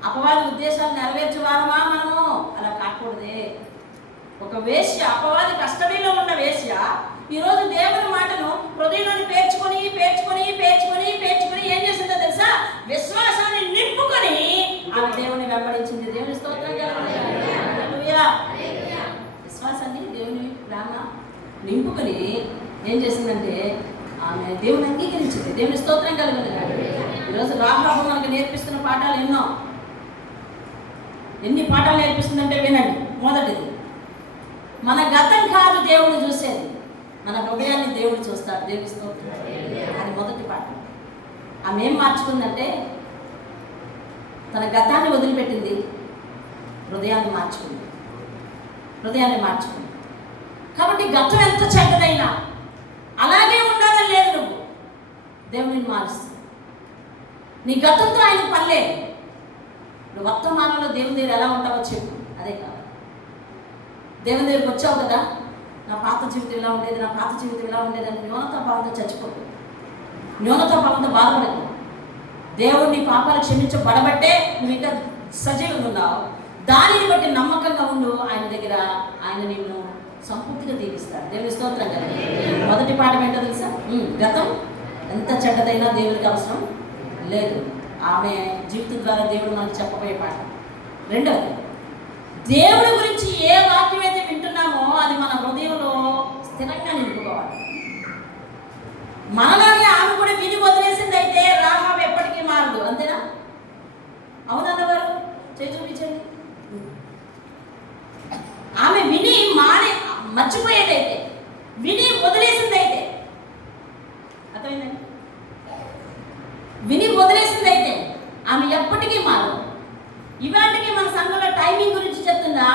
అపవాది ఉద్దేశాలు నెరవేర్చే వారమా మనము? అలా కాకూడదే. ఒక వేశ్య, అపవాది కస్టడీలో ఉన్న వేశ్య ఈరోజు దేవుని మాటను హృదయంలోని పేర్చుకొని ఏం చేసిందో తెలుసా? విశ్వాసాన్ని నింపుకొని ఆమె దేవుని వెంబడించింది. దేవుని స్తోత్రం. విశ్వాసాన్ని దేవుని ప్రేమ నింపుకొని ఏం చేసిందంటే ఆమె దేవుని అంగీకరించింది. దేవుని స్తోత్రం కలుగుతుంది. ఈరోజు రాహాబు మనకు నేర్పిస్తున్న పాఠాలు ఎన్ని పాఠాలు నేర్పిస్తుందంటే వినండి. మొదటిది, మన గతం కాదు దేవుడు చూసేది, మన హృదయాన్ని దేవుడు చూస్తాడు. దేవుని స్తోత్రం. అది మొదటి పాఠం. ఆమె ఏం మార్చుకుందంటే తన గతాన్ని వదిలిపెట్టింది, హృదయాన్ని మార్చుకుంది. కాబట్టి గతం ఎంత చెడ్డదైనా అలాగే ఉండాలని లేదు. నువ్వు దేవుని మారుస్తుంది. నీ గతంతో ఆయన పనిలేదు. నువ్వు వర్తమానంలో దేవుని దగ్గర ఎలా ఉంటావో చెప్పు, అదే కాదు. దేవుని దగ్గరికి వచ్చావు కదా, నా పాత జీవితం ఇలా ఉండేది అని న్యూనతా భావంతో చచ్చిపోకు, న్యూనతా భావంతో బాధపడకు. దేవుడు నీ పాపాలు క్షమించబడబట్టే నువ్వు ఇంకా సజీవంగా ఉన్నావు. దానిని బట్టి నమ్మకంగా ఉండు. ఆయన దగ్గర ఆయన నిన్ను సంపూర్తిగా దీవిస్తాడు. దేవుని స్తోత్రం కదా. మొదటి పాఠం ఏంటో తెలుసా? గతం ఎంత చెడ్డదైనా దేవుడికి అవసరం లేదు. ఆమె జీవితం ద్వారా దేవుడు మనకు చెప్పబోయే పాఠం. రెండవది, దేవుడి గురించి ఏ వాక్యం అయితే వింటున్నామో అది మన హృదయంలో స్థిరంగా నిలుపుకోవాలి. మనలాగే ఆమె కూడా విని వదిలేసింది అయితే రాహాబు ఎప్పటికీ మారదు. అంతేనా? అవునన్నవారు చేయి చూపించండి. ఆమె విని మర్చిపోయేదైతే, విని వదిలేసిందైతే, అర్థమైందండి? విని వదిలేసిందైతే ఆమె ఎప్పటికీ మారదు. ఇవాటికి మన సంఘంలో టైమింగ్ గురించి చెప్తుందా?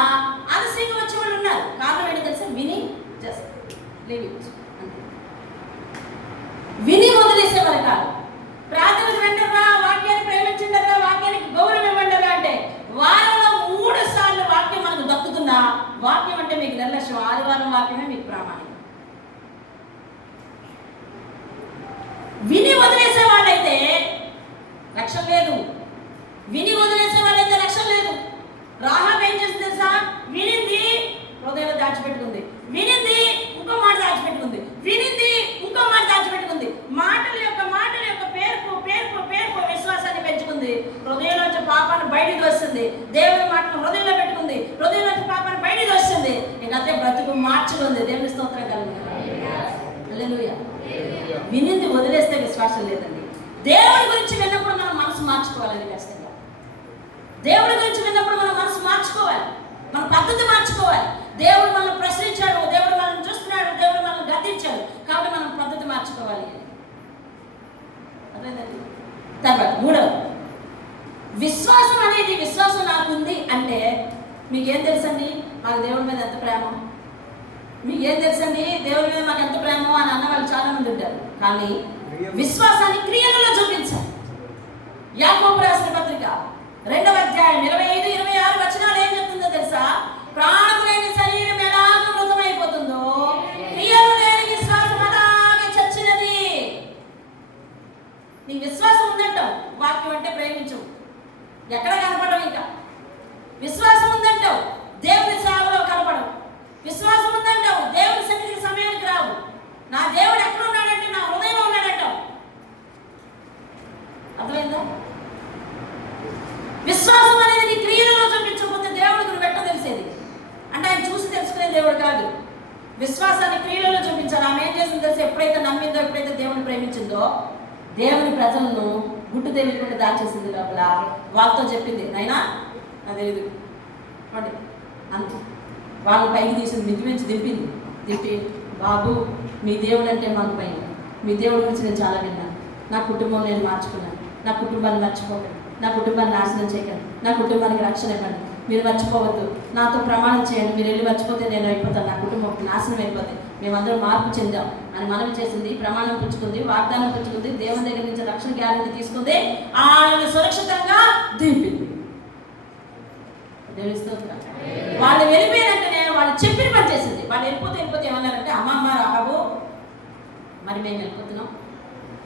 ఆలస్యంగా వచ్చే వాళ్ళు ఉన్నారు. కారణం ఏంటి తెలుసా? విని జస్ట్ లీవ్ ఇట్. విని వదిలేసేవారు కాదు. ప్రార్థనకు వెంటరా, వాక్యాన్ని ప్రేమించండరా, వాక్యానికి గౌరవం ఇవ్వండరా అంటే వారంలో 3 సార్లు వాక్యం మనకు దక్కుతుందా? వాక్యం అంటే మీకు నిర్లక్ష్యం. ఆదివారం వాక్యమే మీకు ప్రామాణికం. విని వదిలేసే వాళ్ళైతే రక్షణ లేదు. విని వదిలేసే వాళ్ళైతే రక్షణ లేదు. రాహాబు ఏం చేస్తుంది తెలుసా? వినింది హృదయంలో దాచిపెట్టుకుంది, వినింది ఇంకో మాట దాచిపెట్టుకుంది, వినింది ఇంకో మాట దాచిపెట్టుకుంది. మాటల యొక్క పేర్పు విశ్వాసాన్ని పెంచుకుంది. హృదయంలోంచి పాపాన్ని బయటికి వస్తుంది. దేవుని మాటను హృదయంలో పెట్టుకుంది. హృదయంలోంచి పాపాన్ని బయటికి వస్తుంది. ఇంకంతే బ్రతుకు మార్చుకుంది. దేవుని స్తోత్రం కలుగుతుంది. హల్లెలూయా. వినింది వదిలేస్తే విశ్వాసం లేదండి. దేవుడి గురించి విన్నప్పుడు మనం మనసు మార్చుకోవాలండి. ఖచ్చితంగా దేవుడి గురించి విన్నప్పుడు మనం మనసు మార్చుకోవాలి. మన పద్ధతి మార్చుకోవాలి. దేవుడు మనల్ని ప్రశ్నించాడు, దేవుడు మనల్ని చూస్తున్నాడు, దేవుడు మనల్ని గద్దించాడు కాబట్టి మనం పద్ధతి మార్చుకోవాలి. అదేనండి. తర్వాత 3వ, విశ్వాసం అనేది, విశ్వాసం నాకు ఉంది అంటే మీకేం తెలుసండి? మాకు దేవుడి మీద ఎంత ప్రేమ, మీకేం తెలుసండి? దేవుడి మీద మాకు ఎంత ప్రేమ అని అన్న వాళ్ళు చాలా మంది ఉంటారు. కానీ విశ్వాసాన్ని క్రియలలో చూపించాలి. యాకోబు రాసిన పత్రిక 2వ అధ్యాయం 25-26 వచనాలు ఏం చెప్తుందో తెలుసా? ప్రాణము లేని శరీరం ఎలాగ మృతమైపోతుందో క్రియలు లేని విశ్వాసం అలాగే చచ్చినది. నీ విశ్వాసం ఉందంటావు, వాక్యం అంటే ప్రేమించవు, ఎక్కడ కనపడవు. ఇంకా విశ్వాసం ఉందంటావు, దేవుని సేవలో కనపడవు. విశ్వాసం ఉందంటావు, దేవుని సన్నిధికి సమయానికి రావు. నా దేవుడు ఎక్కడ ఉన్నాడంటే నా హృదయంలో ఉన్నాడంటావు. అర్థమైందా? విశ్వాసం అనేది నీ క్రియలలో చూపించకపోతే దేవుడికి నువ్వు ఎట్ట తెలిసేది? అంటే ఆయన చూసి తెలుసుకునే దేవుడు కాదు. విశ్వాసాన్ని క్రియలలో చూపించాలి. ఆమె ఏం చేసింది తెలిసి? ఎప్పుడైతే నమ్మిందో, ఎప్పుడైతే దేవుని ప్రేమించిందో దేవుని ప్రజలను గుడ్డు తెలియకుండా దాచేసింది. లోపల వాళ్ళతో చెప్పింది, నైనా నాకు తెలియదు అంత వాళ్ళని పైకి తీసింది, మించి మించి దింపి బాబు మీ దేవుడు అంటే మాకు భయం, మీ దేవుడి గురించి నేను చాలా విన్నాను, నా కుటుంబం నేను మార్చుకున్నాను, నా కుటుంబాన్ని మర్చిపోకండి, నా కుటుంబాన్ని నాశనం చేయకండి, నా కుటుంబానికి రక్షణ ఇవ్వండి, మీరు మర్చిపోవద్దు, నాతో ప్రమాణం చేయండి, మీరు వెళ్ళి మర్చిపోతే నేను అయిపోతాను, నా కుటుంబం నాశనం అయిపోతుంది, మేమందరం మార్పు చెందాం అని మనవి చేసింది. ప్రమాణం పుచ్చుకుంది, వాగ్దానం పుచ్చుకుంది, దేవుని దగ్గర నుంచి రక్షణ గ్యారెంటీ తీసుకుంది, ఆయన సురక్షితంగా దింపింది. వాళ్ళు వెళ్ళిపోయారంటే నేను వాళ్ళు చెప్పిన పని చేసింది. వాళ్ళు వెళ్ళిపోతే ఏమన్నారంటే, అమ్మమ్మ రాహాబు మరి మేము వెళ్ళిపోతున్నాం,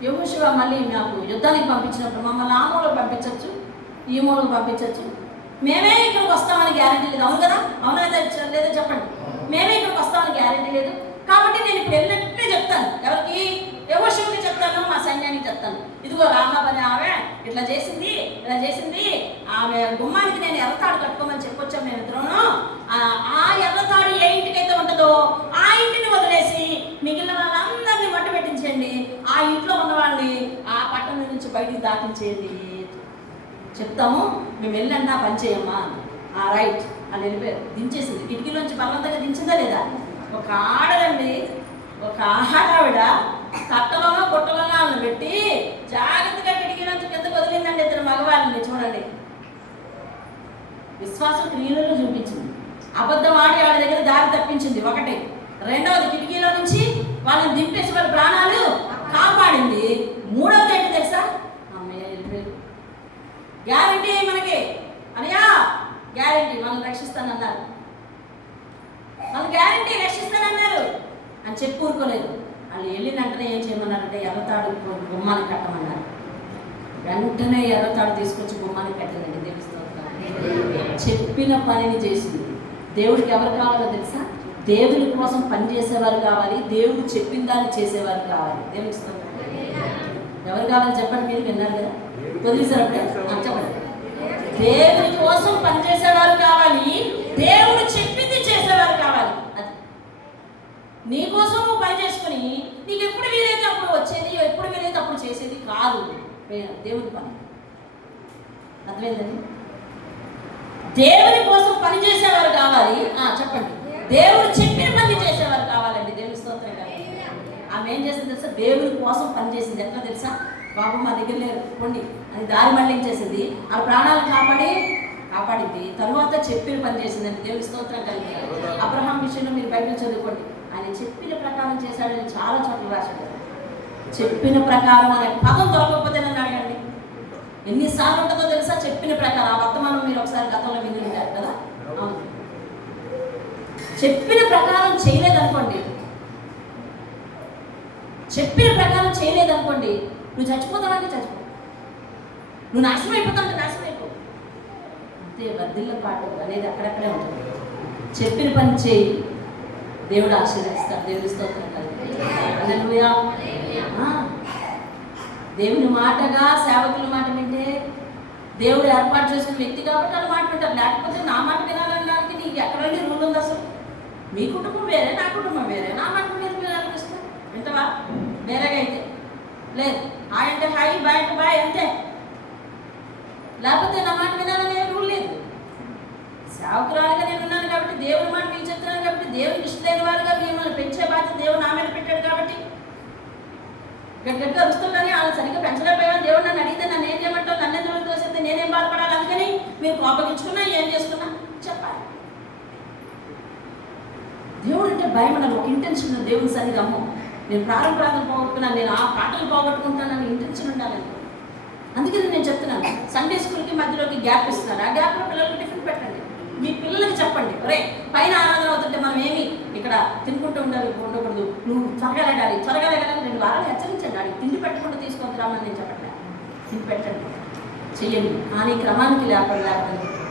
యెహోషువ మళ్ళీ నాకు యుద్ధానికి పంపించినప్పుడు మమ్మల్ని ఆ మూలకు పంపించవచ్చు, ఈ మూలకు పంపించవచ్చు, మేమే ఇక్కడికి వస్తామని గ్యారెంటీ లేదు. అవును కదా? అవునా లేదా చెప్పండి. మేమే ఇక్కడికి వస్తామని గ్యారెంటీ లేదు కాబట్టి నేను ఇప్పుడు వెళ్ళినట్టే చెప్తాను. ఎవరికి? యెహోషువకి చెప్తాను, మా సైన్యానికి చెప్తాను. ఇదిగో రాహాబు అనే ఆమె ఇట్లా చేసింది, ఆమె గుమ్మానికి నేను ఎర్రతాడు కట్టుకోమని చెప్పొచ్చాం మేము ఇద్దరును. ఆ ఎర్రతాడు ఏ ఇంటికైతే ఉంటుందో ఆ ఇంటిని వదిలేసి మిగిలిన వాళ్ళందరినీ మట్టు పెట్టించండి, ఆ ఇంట్లో ఉన్న వాళ్ళని ఆ పట్టణం నుంచి బయటికి దాటించేయండి చెప్తాము, మేము వెళ్ళండి ఆ పని చేయమ్మా. రైట్ అని వెళ్ళిపోయారు. దించేసింది, కిటికీలోంచి బలవంతంగా దించిందా లేదా? ఒక ఆడదండి, ఒక ఆవిడ తట్టలోనో గుట్టలోనో వాళ్ళని పెట్టి జాగ్రత్తగా కిటికీలోంచి కిందకు వదిలిందండి ఇద్దరు మగవాళ్ళని. చూడండి, విశ్వాసం క్రియలలో చూపించింది. అబద్ధం ఆడి వాళ్ళ దగ్గర దారి తప్పించింది ఒకటి. రెండవది, కిటికీలో నుంచి వాళ్ళని దింపేసి వాళ్ళ ప్రాణాలు కాపాడింది. మూడవది ఏంటి తెలుసా? అమ్మయ్య వెళ్ళిపోయారు. గ్యారంటీ మనకి, అనియా గ్యారంటీ మనల్ని రక్షిస్తానన్నారు, మన గ్యారంటీ రక్షిస్తానన్నారు అని చెప్పి ఊరుకోలేదు. వాళ్ళు వెళ్ళిన వెంటనే ఏం చేయమన్నారంటే ఎర్రతాడు గుమ్మాన్ని కట్టమన్నారు. వెంటనే ఎర్రతాడు తీసుకొచ్చి గుమ్మానికి పెట్టిందండి. తెలుస్తుంది చెప్పిన పనిని చేసింది. దేవుడికి ఎవరు కావాలో తెలుసా? దేవుడి కోసం పనిచేసేవారు కావాలి, దేవుడు చెప్పిన దాన్ని చేసేవారు కావాలి. దేవుడికి ఎవరు కావాలి చెప్పండి? మీరు విన్నారు కదా, వదిలేసారంటే చెప్పండి. దేవుడి కోసం పనిచేసేవారు కావాలి, దేవుడు చెప్పింది చేసేవారు కావాలి. అది నీ కోసం నువ్వు పని చేసుకుని నీకు ఎప్పుడు వీలైతే అప్పుడు వచ్చేది, ఎప్పుడు వీలైతే అప్పుడు చేసేది కాదు దేవుడి పని. అర్థమైందండి? దేవుని కోసం పని చేసేవారు కావాలి. చెప్పండి. దేవుడు చెప్పిన పని చేసేవారు కావాలండి. దేవుని స్తోత్రం కావాలి. ఆమె ఏం చేసింది తెలుసా? దేవుని కోసం పని చేసింది. ఎట్లా తెలుసా? బాబు మా దగ్గర లేరు పోండి అని దారి మళ్ళించేసింది. ఆ ప్రాణాలు కాపాడింది. తరువాత చెప్పిన పని చేసిందండి. దేవుని స్తోత్రం కలిగి. అబ్రహాం విషయంలో మీరు బైబిల్ చదువుకోండి. ఆయన చెప్పిన ప్రకారం చేశాడని చాలా చోట్ల రాశాడు. చెప్పిన ప్రకారం అనే పదం దొరకకపోతే నన్ను అడగండి. ఎన్నిసార్లు ఉంటుందో తెలుసా? చెప్పిన ప్రకారం. ఆ వర్తమానం మీరు ఒకసారి గతంలో విని ఉంటారు కదా. అవును, చెప్పిన ప్రకారం చేయలేదనుకోండి, నువ్వు చచ్చిపోతావంటే చచ్చిపో, నువ్వు నాశనం అయిపోతావంటే నాశనం అయిపో. అంతే, వర్ధిల్ల పాటు అనేది అక్కడక్కడే ఉంటుంది. చెప్పిన పని చేయి, దేవుడు ఆశీర్వదిస్తాడు. దేవుడి స్తోత్రం కలిగి. హల్లెలూయా. దేవుని మాటగా సేవకుల మాట వింటే దేవుడు ఏర్పాటు చేసుకున్న వ్యక్తి కాబట్టి వాళ్ళు మాట వింటారు. లేకపోతే నా మాట వినాలనడానికి నీకు ఎక్కడండి రూల్ ఉంది అసలు? మీ కుటుంబం వేరే, నా కుటుంబం వేరే, నా మాట మీరు వినాలనిపిస్తుంది. వింటవా? వేరేగా అయితే లేదు. హాయ్ అంటే హాయ్, బాయ్ అంటే బాయ్, అంతే. లేకపోతే నా మాట వినాలనే రూల్ లేదు. సేవకురాలుగా నేను ఉన్నాను కాబట్టి, దేవుని మాట మీకు చెప్తున్నాను కాబట్టి, దేవునికి ఇష్టమైన వారుగా మిమ్మల్ని పెంచే బాధ్యత దేవుడు నా మీద పెట్టాడు కాబట్టి గట్టిగా వస్తుందని వాళ్ళు సరిగ్గా పెంచలేకపోయాను. దేవుడు నన్ను అడిగితే నన్ను ఏం చేయమంటావు, నన్ను ఎందుకు తోసేస్తే నేనేం బాధపడాలి? అందుకని మీరు కోపగించుకున్నా ఏం చేసుకున్నా చెప్పాలి. దేవుడు అంటే భయం అన్న ఒక ఇంటెన్షన్ దేవుని సరిగా. అమ్మో, నేను ప్రారంభం పోగొట్టుకున్నాను, నేను ఆ పాటలు పోగొట్టుకుంటానని ఇంటెన్షన్ ఉండాలని. అందుకని నేను చెప్తున్నాను, సండే స్కూల్కి మధ్యలోకి గ్యాప్ ఇస్తున్నారు. ఆ గ్యాప్లో పిల్లలకి టిఫిన్ పెట్టండి. మీ పిల్లలకి చెప్పండి, ఒరే పైన ఆరాధన అవుతుంటే మనం ఏమి ఇక్కడ తినుకుంటూ ఉండకూడదు, నువ్వు త్వరగా లేడాలి 2 వారాలు హెచ్చరించండి. ఆడికి తిండి పెట్టకుండా తీసుకొద్దామని నేను చెప్పట్లే. తిండి పెట్టండి, చెయ్యండి. కానీ క్రమానికి లేకుండా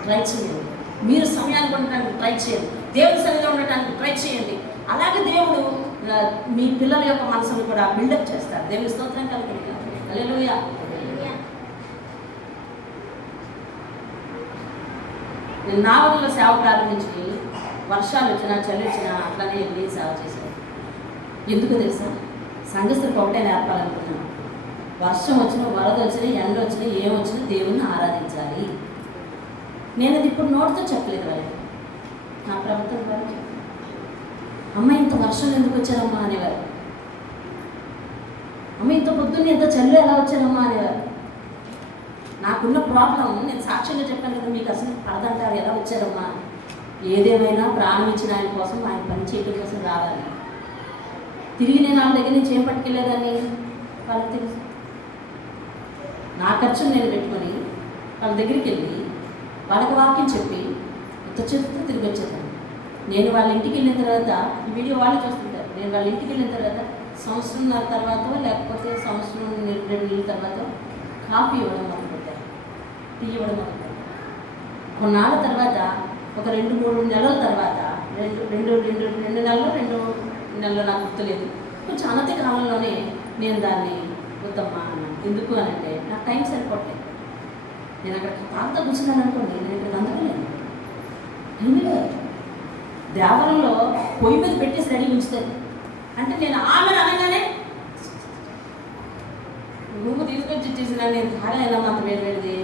ట్రై చేయండి. మీరు సమయానికి ఉండటానికి ట్రై చేయండి. దేవుని సన్నిధిలో ఉండటానికి ట్రై చేయండి. అలాగే దేవుడు మీ పిల్లల యొక్క మనసును కూడా బిల్డప్ చేస్తారు. దేవుని స్తోత్రం కలుగుతుంది. హల్లెలూయా. నేను నావల్లో సేవ ప్రారంభించి వర్షాలు వచ్చినా చలి వచ్చినా అట్లానే వెళ్ళి సేవ చేశాను. ఎందుకు తెలుసా? సంఘస్థులకు ఒకటే నేర్పాలనుకున్నాను. వర్షం వచ్చినా, వరద వచ్చినా, ఎండ వచ్చినా, ఏమొచ్చినా దేవుణ్ణి ఆరాధించాలి. నేను అది ఇప్పుడు నోటితో చెప్పలేదు వాళ్ళకి, నా ప్రభుత్వం ద్వారా చెప్పాను. అమ్మ ఇంత వర్షం ఎందుకు వచ్చారమ్మా అనేవారు. అమ్మ ఇంత పొద్దున్న ఇంత చల్లు ఎలా వచ్చారమ్మా అనేవారు. నాకున్న ప్రాబ్లం నేను సాక్ష్యంగా చెప్పాను కదా మీకు. అసలు పడదంటారు ఎలా వచ్చారమ్మా. ఏదేమైనా ప్రాణం ఇచ్చిన ఆయన కోసం, ఆయన పని చేయడం కోసం రావాలి. తిరిగి నేను వాళ్ళ దగ్గర నుంచి ఏం పట్టుకెళ్ళేదాన్ని వాళ్ళకి తెలుసు. నా ఖర్చును నేను పెట్టుకొని వాళ్ళ దగ్గరికి వెళ్ళి వాళ్ళకి వాక్యం చెప్పి ఇంత చేతితో తిరిగి వచ్చేదాన్ని. నేను వాళ్ళ ఇంటికి వెళ్ళిన తర్వాత, ఈ వీడియో వాళ్ళు చూస్తుంటారు, నేను వాళ్ళ ఇంటికి వెళ్ళిన తర్వాత సంవత్సరంన్నర తర్వాత లేకపోతే సంవత్సరం 2 నెలల తర్వాత కాఫీ ఇవ్వడం మొదలుపెట్టారు, టీ ఇవ్వడం మొదలుపెట్టారు. కొన్నాళ్ళ తర్వాత ఒక 2-3 నెలల తర్వాత, రెండు నెలలు నాకు గుర్తులేదు, కొంచెం అనతి కాలంలోనే నేను దాన్ని వద్దమ్మా అన్నాను. ఎందుకు అని అంటే నాకు టైం సరిపోట్లేదు. నేను అక్కడ తాత కూర్చున్నాను అనుకోండి, నేను ఇక్కడ అందుకోలేను. దేవరంలో పొయ్యి మీద పెట్టేసి రెడీ ఉంచుతాను అంటే నేను ఆమెను అనగానే నువ్వు తీసుకొచ్చి ఇచ్చేసిన నేను ధారైనా అంత వేడిది.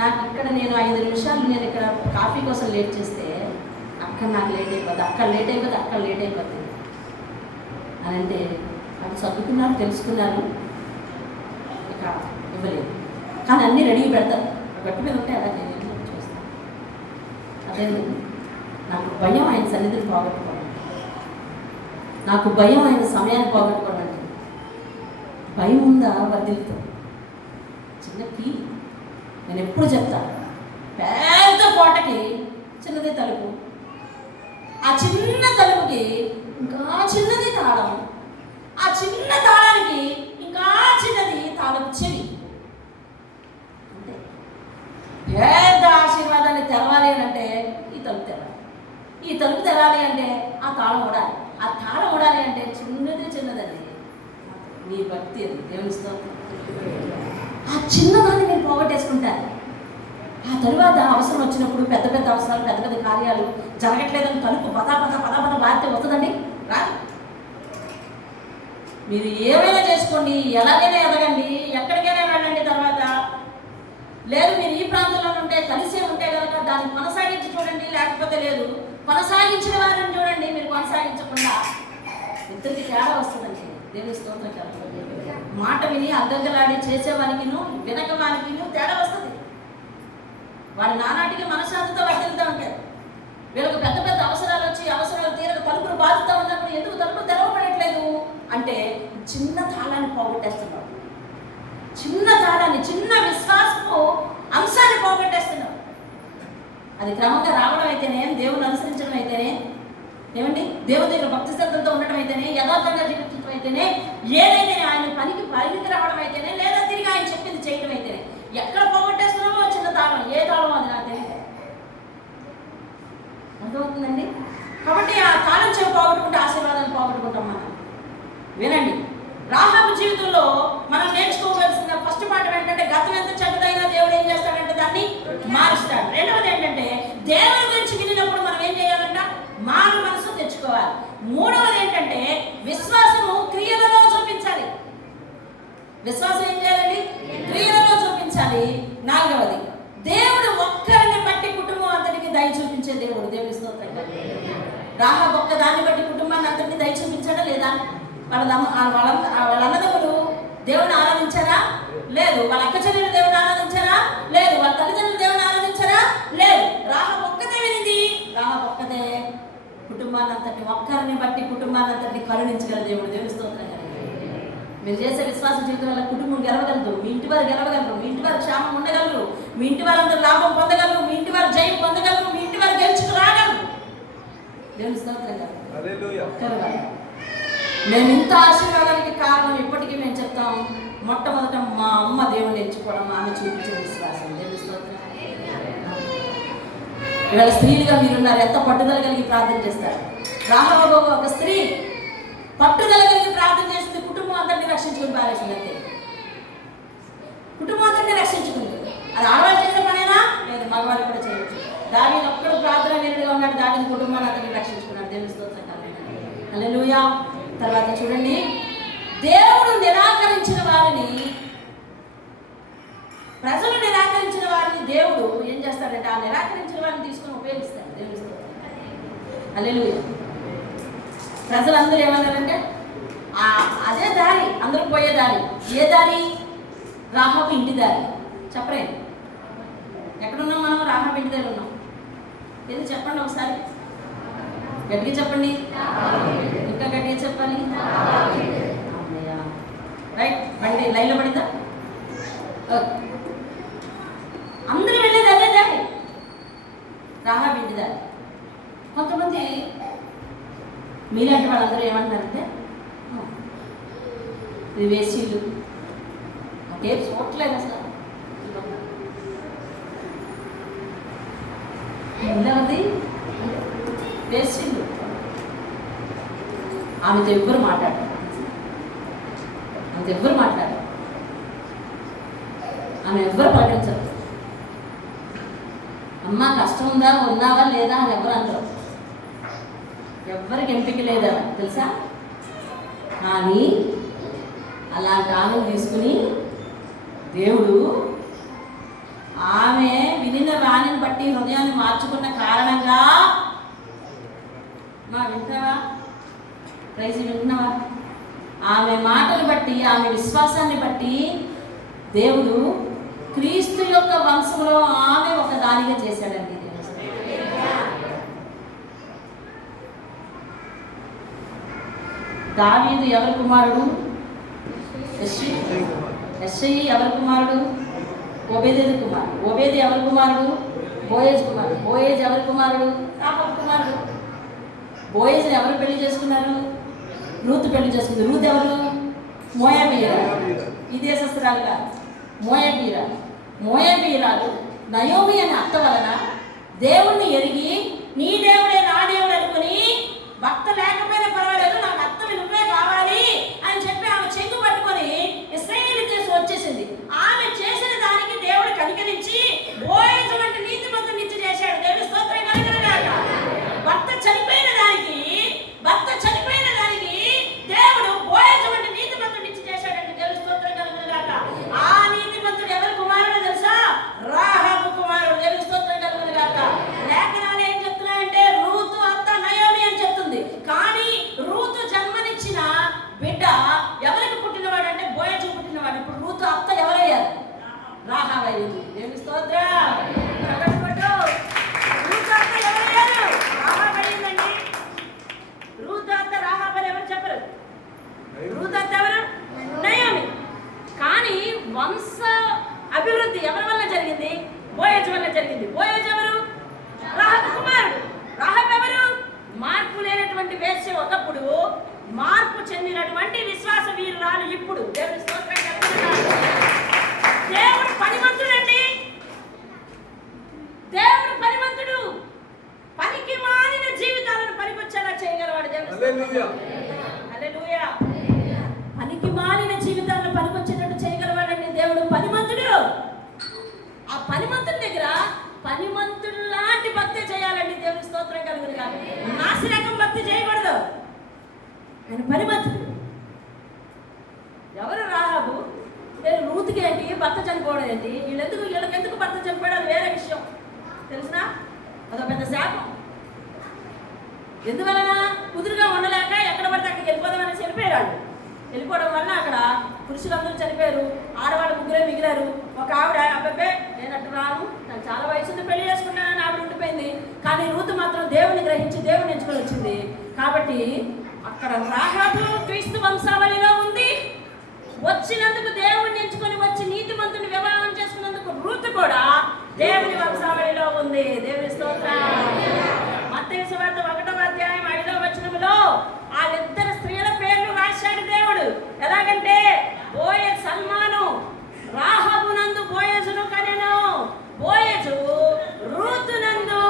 నాకు ఇక్కడ నేను 5 నిమిషాలు నేను ఇక్కడ కాఫీ కోసం లేట్ చేస్తే అక్కడ నాకు లేట్ అయిపోతుంది, అక్కడ లేట్ అయిపోతుంది అని అంటే అది చదువుకున్నారు, తెలుసుకున్నారు, ఇక ఇవ్వలేదు. కానీ అన్నీ రెడీ పెడతారు. గట్టి మీద ఉంటే అలా నేను చూస్తాను. అదే నాకు భయం ఆయన సన్నిధిని పోగొట్టుకోవడం, నాకు భయం ఆయన సమయాన్ని పోగొట్టుకోవడం. భయం ఉందా వర్ధిల్తో చిన్న కీ. నేను ఎప్పుడు చెప్తాను, పెద్ద కోటకి చిన్నదే తలుపు, ఆ చిన్న తలుపుకి ఇంకా చిన్నది తాళం, ఆ చిన్న తాళానికి ఇంకా చిన్నది తాళపు చెవి. పెద్ద ఆశీర్వాదాన్ని తెరవాలి అంటే ఈ తలుపు తెరాలి. ఈ తలుపు తెరాలి అంటే ఆ తాళం ఊడాలి. ఆ తాళం ఊడాలి అంటే చిన్నదండి మీ భక్తి. అది దేవుని స్తోత్రం. ఆ చిన్నదాన్ని నేను పోగొట్టేసుకుంటాను. ఆ తరువాత అవసరం వచ్చినప్పుడు పెద్ద పెద్ద అవసరాలు, పెద్ద పెద్ద కార్యాలు జరగట్లేదని తలుపు పద బాధ్యత వస్తుందండి, రాదు. మీరు ఏమైనా చేసుకోండి, ఎలాగైనా ఎదగండి, ఎక్కడికైనా వెళ్ళండి. తర్వాత లేదు మీరు ఈ ప్రాంతంలో ఉంటే కలిసే ఉంటే కనుక దాన్ని కొనసాగించి చూడండి, లేకపోతే లేదు. కొనసాగించిన వారిని చూడండి, మీరు కొనసాగించకుండా ఇద్దరికి తేడా వస్తుందండి. దేవుని స్తోత్రం కదా. మాట విని అగ్గలాడి చేసేవానికిను వినకవానికిను తేడా వస్తుంది. వారి నానాటికి మనశ్శాంతితో వర్తిల్తూ ఉంటారు. వీళ్ళకి పెద్ద పెద్ద అవసరాలు వచ్చి అవసరాలు తీరక తలుపులు బాధుతూ ఉన్నప్పుడు ఎందుకు తలుపులు తెరవబడట్లేదు అంటే చిన్న తాళాన్ని పోగొట్టేస్తున్నారు. చిన్న తాళాన్ని, చిన్న విశ్వాసపు అంశాన్ని పోగొట్టేస్తున్నారు. అది క్రమంగా రావడం అయితేనే, దేవుని అనుసరించడం అయితేనే, ఏమండి దేవుని దగ్గర భక్తి శ్రద్ధలతో ఉండడం అయితేనే, యథార్థంగా జీవించడం అయితేనే, ఏదైతే ఆయన పనికి పరిమితి రావడం అయితేనే, లేదా తిరిగి ఆయన చెప్పింది చేయడం అయితేనే, ఎక్కడ పోగొట్టేస్తున్నామో చిన్న తాళం, ఏ తాళం అది నాకు తెలియదు. అర్థమవుతుందండి. కాబట్టి ఆ తాళం చెవి పోగొట్టుకుంటే ఆశీర్వాదాన్ని పోగొట్టుకుంటాం మనం. వినండి, రాహాబు జీవితంలో మనం నేర్చుకోవాల్సిన ఫస్ట్ పాఠం ఏంటంటే గతం ఎంత చెడ్డదైనా దేవుడు ఏం చేస్తాడంటే దాన్ని మారుస్తాడు. రెండవది ఏంటంటే దేవుని గురించి వినినప్పుడు మనం ఏం చేయాలంట, మారు మనసు తెచ్చుకోవాలి. మూడవది ఏంటంటే విశ్వాసము క్రియలలో చూపించాలి. విశ్వాసం ఏం చేయాలండి, క్రియలలో చూపించాలి. నాలుగవది దేవుడు ఒక్కరిని బట్టి కుటుంబం అంతటికి దయ చూపించే దేవుడు. దేవుని స్తోత్రం. రాహాబు ఒక్క దాన్ని బట్టి కుటుంబాన్ని అంతటికి దయ చూపించాడా లేదా? వాళ్ళ అన్నదమ్ములు దేవుని ఆరాధించారా? లేదు. వాళ్ళ అక్క చెల్లెలు దేవుని ఆరాధించారా? లేదు. వాళ్ళ తల్లిదండ్రులు దేవుని ఆరాధించారా? లేదు. రాహాబు ఒక్కతే వినింది. రాహాబు ఒక్కతే కుటుంబాన్ని అంతటి, ఒక్కరిని బట్టి కుటుంబాన్ని అంతటి కరుణించగల దేవుడు. దేవుని స్తోత్రం. మీరు చేసే విశ్వాస జీవితం వల్ల కుటుంబం గెలవగలదు, మీ ఇంటి వారు గెలవగలరు, మీ ఇంటి వారు క్షేమం ఉండగలరు, మీ ఇంటి వారందరూ లాభం పొందగలరు, మీ ఇంటి వారు జయం పొందగలరు, మీ ఇంటి వారు గెలుచుకు రాగలరు. దేవుని స్తోత్రం. మేము ఇంత ఆశీర్వాదానికి కారణం ఇప్పటికీ మేము చెప్తాం, మొట్టమొదట మా అమ్మ దేవుని ఎంచుకోవడం, ఆమె చూపించే విశ్వాసం. దేవుని స్తోత్రం. ఇవాళ స్త్రీలుగా మీరున్నారు, ఎంత పట్టుదల కలిగి ప్రార్థన చేస్తారు. రాహాబు ఒక స్త్రీ పట్టుదల కలిగి ప్రార్థన చేసింది, కుటుంబం అందరినీ రక్షించుకుని పారేసింది. అంతే, కుటుంబం అందరినీ రక్షించుకుంది. అది ఆడవాళ్ళు చేసే పనేనా? లేదు, మగవాళ్ళు కూడా చేయొచ్చు. దావీదు ఒక్కడు ప్రార్థన నిరుడుగా ఉన్నాడు, దావీదు కుటుంబాన్ని అందరినీ రక్షించుకున్నాడు. దేవుని స్తోత్రం. హల్లెలూయా. తర్వాత చూడండి, దేవుడు నిరాకరించిన వారిని, ప్రజలు నిరాకరించిన వారిని దేవుడు ఏం చేస్తాడంటే ఆ నిరాకరించిన వారిని తీసుకొని ఉపయోగిస్తాడు. దేవుని స్తోత్రం. హల్లెలూయా. ప్రజలందరూ ఏమన్నారంటే అదే దారి, అందరూ పోయే దారి. ఏ దారి? రాహాబు ఇంటి దారి. చెప్పరే, ఎక్కడున్నాం మనం? రాహాబు ఇంటి దగ్గర ఉన్నాం. ఏది చెప్పండి ఒకసారి, గట్టిగా చెప్పండి, ఇంకా గట్టిగా చెప్పాలి. రైట్, బండి లైన్లో పడిందా? అందరూ వెళ్ళేది అదే దారి, రాహాబు ఇంటి దారి. కొంతమంది మీలాంటి వాళ్ళందరూ ఏమంటారంటే ఇది వేసీలు, అదే చూడట్లేదు అసలు. ఉంది వేసీలు. ఆమెతో ఎవ్వరు మాట్లాడారు, ఆమె ఎవ్వరు పలకరించరు. అమ్మ కష్టం ఉందా, ఉన్నావా లేదా అని ఎవరు అంటారు. ఎవ్వరికి ఎంపిక లేదా తెలుసా? కానీ అలాంటి ఆమెను తీసుకుని దేవుడు ఆమె వినిన వాణిని బట్టి హృదయాన్ని మార్చుకున్న కారణంగా, మా వింటావా ప్రైజ్, వింటున్నావా? ఆమె మాటలు బట్టి, ఆమె విశ్వాసాన్ని బట్టి దేవుడు క్రీస్తు యొక్క వంశంలో ఆమె ఒక దానిగా చేశాడండి. దావీదు ఎవరి కుమారుడు? యెష్షయి ఎవరి కుమారుడు? ఓబేదేదు కుమారుడు. ఓబేది ఎవరి కుమారుడు? బోయేజ్ కుమారుడు. బోయేజ్ ఎవరి కుమారుడు? రాహాబు కుమారుడు. బోయేజ్ని ఎవరు పెళ్లి చేసుకున్నారు? రూతు పెళ్లి చేసుకుంది. రూత్ ఎవరు? మోయాబీరాలు. ఈ దేశస్తురాలు కాదు, మోయాబీరాలు. మోయాబీరాలు నయోమి అనే అత్త వలన దేవుణ్ణి ఎరిగి నీ దేవుడే నా దేవుడు అనుకుని భర్త లేకపోయినా పర్వాలేదు నాకు అత్తవి నువ్వే కావాలి అని చెప్పి ఆమె చెంగు పట్టుకొని ఇశ్రాయేలు దేశం వచ్చేసింది. ఆమె చేసిన దానికి దేవుడు కనికరించి బోయజు వంటి నీతిమంతుని ఇచ్చి చేశాడు. దేవుని స్తోత్రం కలుగునుగాక. భర్త చనిపోయిన దానికి దేవుడు బోయజు వంటి నీతిమంతుని ఇచ్చి చేశాడంటే దేవుని స్తోత్రం కలుగునుగాక. ఆ నీతిమంతుడు ఎవరి కుమారుడు తెలుసా? రాహాబు కుమారుడు. దేవుని స్తోత్రం కలుగునుగాక. లేఖనాలు ఏం చెప్తున్నాయంటే రూతు అత్త నయోమి అని చెప్తుంది. కానీ రూతు జన్మనిచ్చిన బిడ్డ ఎవరికి పుట్టినవాడు అంటే బోయజు పుట్టినవాడు. ఇప్పుడు రూతు అత్త ఎవరయ్యారు? రాహాబు అయ్యింది. దేవుని స్తోత్రం. రూతు అత్త ఎవరయ్యారు? రాహాబు అయ్యిందండి. రూతు అత్త రాహాబు అని ఎవరు చెప్పరు. రూతు అత్త ఎవరు? నయోమి. కానీ వంశ అభివృద్ధి ఎవరి వల్ల జరిగింది? బోయజు వల్ల జరిగింది. బోయజు ఎవరు? రాహాబు కుమారుడు. రాహాబు ఎవరు? మార్పు లేనటువంటి వేశ్య ఒకప్పుడు, మార్పు చెందినటువంటి విశ్వాస వీరురాలు ఇప్పుడు. దేవుని స్తోత్రం కలుగునుగాక. దేవుడు పనిమంతుడండి. దేవుడు పనిమంతుడు. పనికి మాలిన జీవితాలను పనికొచ్చేలా చేయగలవాడు. దేవుని హల్లెలూయా. పనికి మాలిన జీవితాలను పనికొచ్చేటట్టు చేయగలవాడండి దేవుడు. పనిమంతుడు. ఆ పనిమంతుడి దగ్గర పనిమంతుడు లాంటి భక్తి చేయాలండి. దేవుని స్తోత్రం కలుగునుగాక. నాసిరకం భక్తి చేయకూడదు. ఆయన పనిమంతుడు. ఎవరు? రాహాబు. నేను రూతుకి ఏంటి భర్త చనిపోవడం ఏంటి? వీళ్ళకెందుకు భర్త చనిపోయాడు అది వేరే విషయం. తెలిసినా అదొక పెద్ద శాపం. ఎందువలన? కుదురుగా ఉండలేక ఎక్కడ పడితే అక్కడికి వెళ్ళిపోదామని వెళ్ళిపోయాడు. వెళ్ళిపోవడం వల్ల అక్కడ పురుషులందరూ చనిపోయారు. ఆడవాళ్ళు ముగ్గురే మిగిలారు. ఒక ఆవిడ అబ్బాయి నేను అట్టు రాను, నాకు చాలా వయసు పెళ్లి చేసుకున్నానని ఆవిడ ఉండిపోయింది. కానీ రూతు మాత్రం దేవుని గ్రహించి దేవుని ఎంచుకొని వచ్చింది. కాబట్టి అక్కడ రాహాబు క్రీస్తు వంశావళిలో ఉంది. వచ్చినందుకు దేవుణ్ణి ఎంచుకొని వచ్చి నీతిమంతుని వివాహం చేసుకున్నందుకు రూతు కూడా దేవుని వంశావళిలో ఉంది. దేవుని స్తోత్రం. మత్తయి సువార్త 1వ అధ్యాయం 5వ వచనములో వాళ్ళిద్దరు స్త్రీల పేర్లు రాశాడు దేవుడు. ఎలాగంటే బోయజ్ సల్మాను రాహాబునందు బోయజును కనెను, బోయజు రూతునందు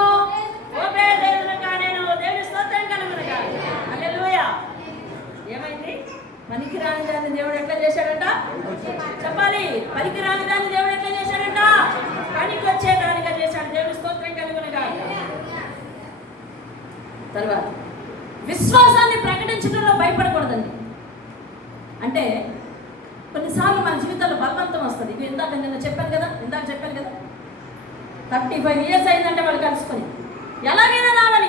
ఓబేదెదును కనెను. దేవుని స్తోత్రం కలుగునుగాక. హల్లెలూయా. ఏమైంది? పనికిరాని దాన్ని దేవుడు ఎట్లా చేశాడంట? చెప్పాలి. పనికిరాని దాన్ని దేవుడు ఎట్లా చేశాడంట? పనికి వచ్చేదానిగా చేశాడు. దేవుని స్తోత్రం కలుగునుగాక. తర్వాత విశ్వాసాన్ని ప్రకటించడంలో భయపడకూడదండి. అంటే కొన్నిసార్లు మన జీవితంలో బలవంతం వస్తుంది. ఇది నిన్న చెప్పాను కదా 35 years అయిందంటే వాళ్ళు కలుసుకొని ఎలాగైనా రావాలి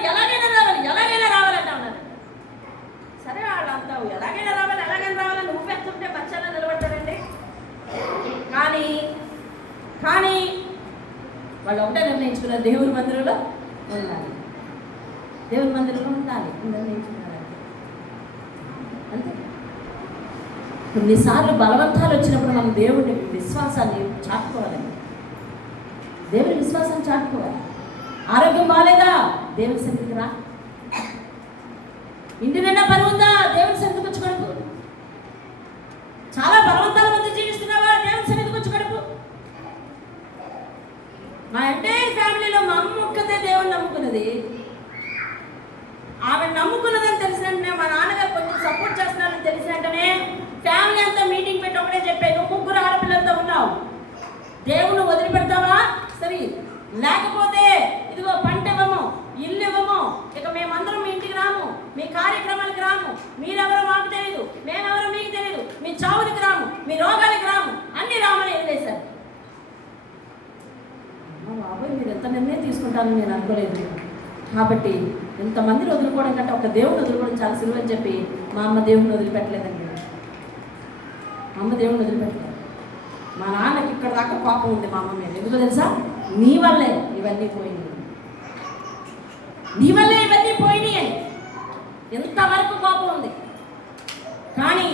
అంటే ఉన్నారు. సరే వాళ్ళు అంతా ఎలాగైనా రావాలని ఊపెత్తుంటే బచ్చాలో నిలబడతారండి. కానీ వాళ్ళు ఒకటే నిర్ణయించుకున్నారు, దేవుని మందిరంలో ఉండాలి నిర్ణయించుకున్నారు. అంతే. కొన్నిసార్లు బలవంతాలు వచ్చినప్పుడు మనం దేవుని విశ్వాసాన్ని చాటుకోవాలండి. దేవుని విశ్వాసాన్ని చాటుకోవాలి. ఆరోగ్యం బాగాలేదా? దేవుని సన్నిధికి రా. ఇంటి నిండా పని ఉందా? దేవుని సన్నిధికి వచ్చి గడుపు. చాలా బలవంతాల మధ్య జీవిస్తున్నావా? దేవుని సన్నిధికి వచ్చి గడుపు. మా ఎంటైర్ ఫ్యామిలీలో మా అమ్మ ఒక్కతే దేవుని నమ్ముకున్నది. ఆమె నమ్ముకున్నదని తెలిసిన వెంటనే మా నాన్నగారు కొంచెం సపోర్ట్ చేస్తున్నారని తెలిసిన వెంటనే ఫ్యామిలీ అంతా మీటింగ్ పెట్టి ఒకటే చెప్పాను, నువ్వు 3 ఆడపిల్లలతో ఉన్నావు, దేవుని వదిలిపెడతావా? సరే, లేకపోతే ఇదిగో పంట ఇవ్వము, ఇల్లు ఇవ్వము, ఇక మేమందరం మీ ఇంటికి రాము, మీ కార్యక్రమాలకు రాము, మీరెవరో మాకు తెలియదు, మేమెవరో మీకు తెలియదు, మీ చావులకు రాము, మీ రోగాలకు రాము, అన్ని రామని వదిలేశారు. బాబాయ్ మీరు ఎంత నిర్ణయం తీసుకుంటారని నేను అనుకోలేదు. కాబట్టి ఎంతమందిని వదులుకోవడం కంటే ఒక దేవుని వదులుకోవడం చాలా సులువు అని చెప్పి మా అమ్మ దేవుని వదిలిపెట్టలేదండి. మా అమ్మ దేవుని వదిలిపెట్టలేదు. మా నాన్నకి ఇక్కడ దాకా కోపం ఉంది మా అమ్మ మీద. ఎందుకో తెలుసా? నీ వల్లే ఇవన్నీ పోయినాయి అని ఎంతవరకు కోపం ఉంది. కానీ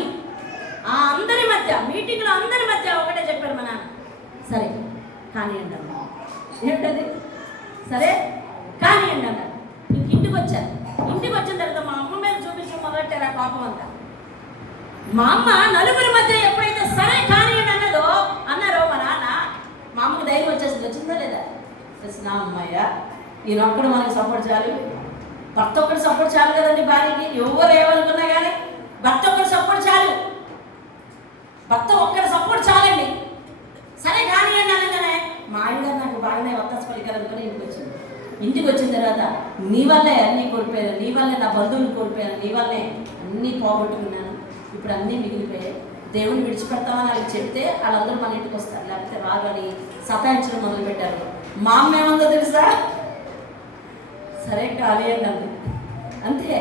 ఆ అందరి మధ్య మీటింగ్లో అందరి మధ్య ఒకటే చెప్పారు మా నాన్న, సరే కానీ అంటారు. ఏంటది? సరే కానీ అంటారు. ఇంటికి వచ్చారు. ఇంటికి వచ్చిన తర్వాత మా అమ్మ మీద చూపించడం మొదలెట్టారు ఆ కోపం అంతా. మా అమ్మ నలుగురి మధ్య ఎప్పుడైతే సరే కానీ అన్నారో మా నాన్న, మా అమ్మకు ధైర్యం వచ్చేసి వచ్చిందా లేదా? తెలిసిన అమ్మాయ్య ఈయన ఒక్కడు మనకి సపోర్ట్ చాలు, భర్త ఒక్కడు సపోర్ట్ చాలు కదండి భార్యకి. ఎవరు ఏమనుకున్నా కానీ భర్త ఒక్కడు సపోర్ట్ చాలు, భర్త ఒక్కడి సపోర్ట్ చాలండి. సరే కానీ అనగానే మా ఆయన గారు నాకు బాగానే ఒత్తాసు పలికారనుకుని ఇంటికి వచ్చిన తర్వాత నీ వల్లే అన్నీ కోల్పోయాను, నీ వల్లే నా బంధువులు కోల్పోయాను, నీ వల్లే అన్నీ పోగొట్టుకున్నాను, ఇప్పుడు అన్నీ మిగిలిపోయాయి, దేవుని విడిచిపెడతామని వాళ్ళకి చెప్తే వాళ్ళందరూ మన ఇంటికి వస్తారు, లేకపోతే రాగని సతాయించడం మొదలుపెట్టారు. మా అమ్మ ఏమందో తెలుసా? సరే ఖాళీ అండి, అంతే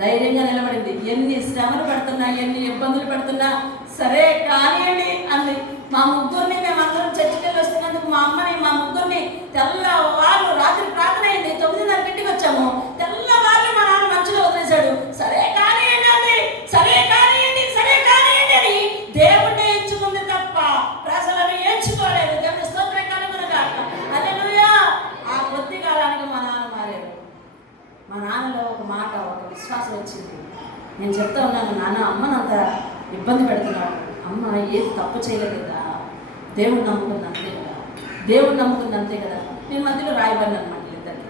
ధైర్యంగా నిలబడింది. ఎన్ని శ్రమలు పెడుతున్నా, ఎన్ని ఇబ్బందులు పెడుతున్నా సరే కానివ్వండి అంది. మా ముగ్గురిని మేమందరం చర్చికి వెళ్ళి వస్తున్నందుకు మా అమ్మని మా ముగ్గురిని తెల్లవాళ్ళు రాత్రి ప్రార్థన అయింది, 9:30 వచ్చాము, తెల్లవాళ్ళు మా నాన్న మంచిగా వదిలేశాడు. సరే కానివ్వండి అంది, సరే కానివ్వండి, సరే కానివ్వండి అని దేవుడిని ఎంచుకుంది తప్ప ప్రజలను ఎంచుకోలేదు. దేవుని స్తోత్రం కలుగునుగాక. హల్లెలూయా. ఆ కొద్ది కాలానికి మా నాన్న మారారు. మా నాన్నలో ఒక మాట, ఒక విశ్వాసం వచ్చింది. నేను చెప్తా ఉన్నాను, నాన్న అమ్మను అంత ఇబ్బంది పెడుతున్నావు, అమ్మ ఏది తప్పు చేయలేదు కదా, దేవుడు నమ్ముకుంది అంతే కదా, దేవుడు నమ్ముకుంది అంతే కదా. నేను మధ్యలో రాయబడి అనమాట ఇద్దరికి.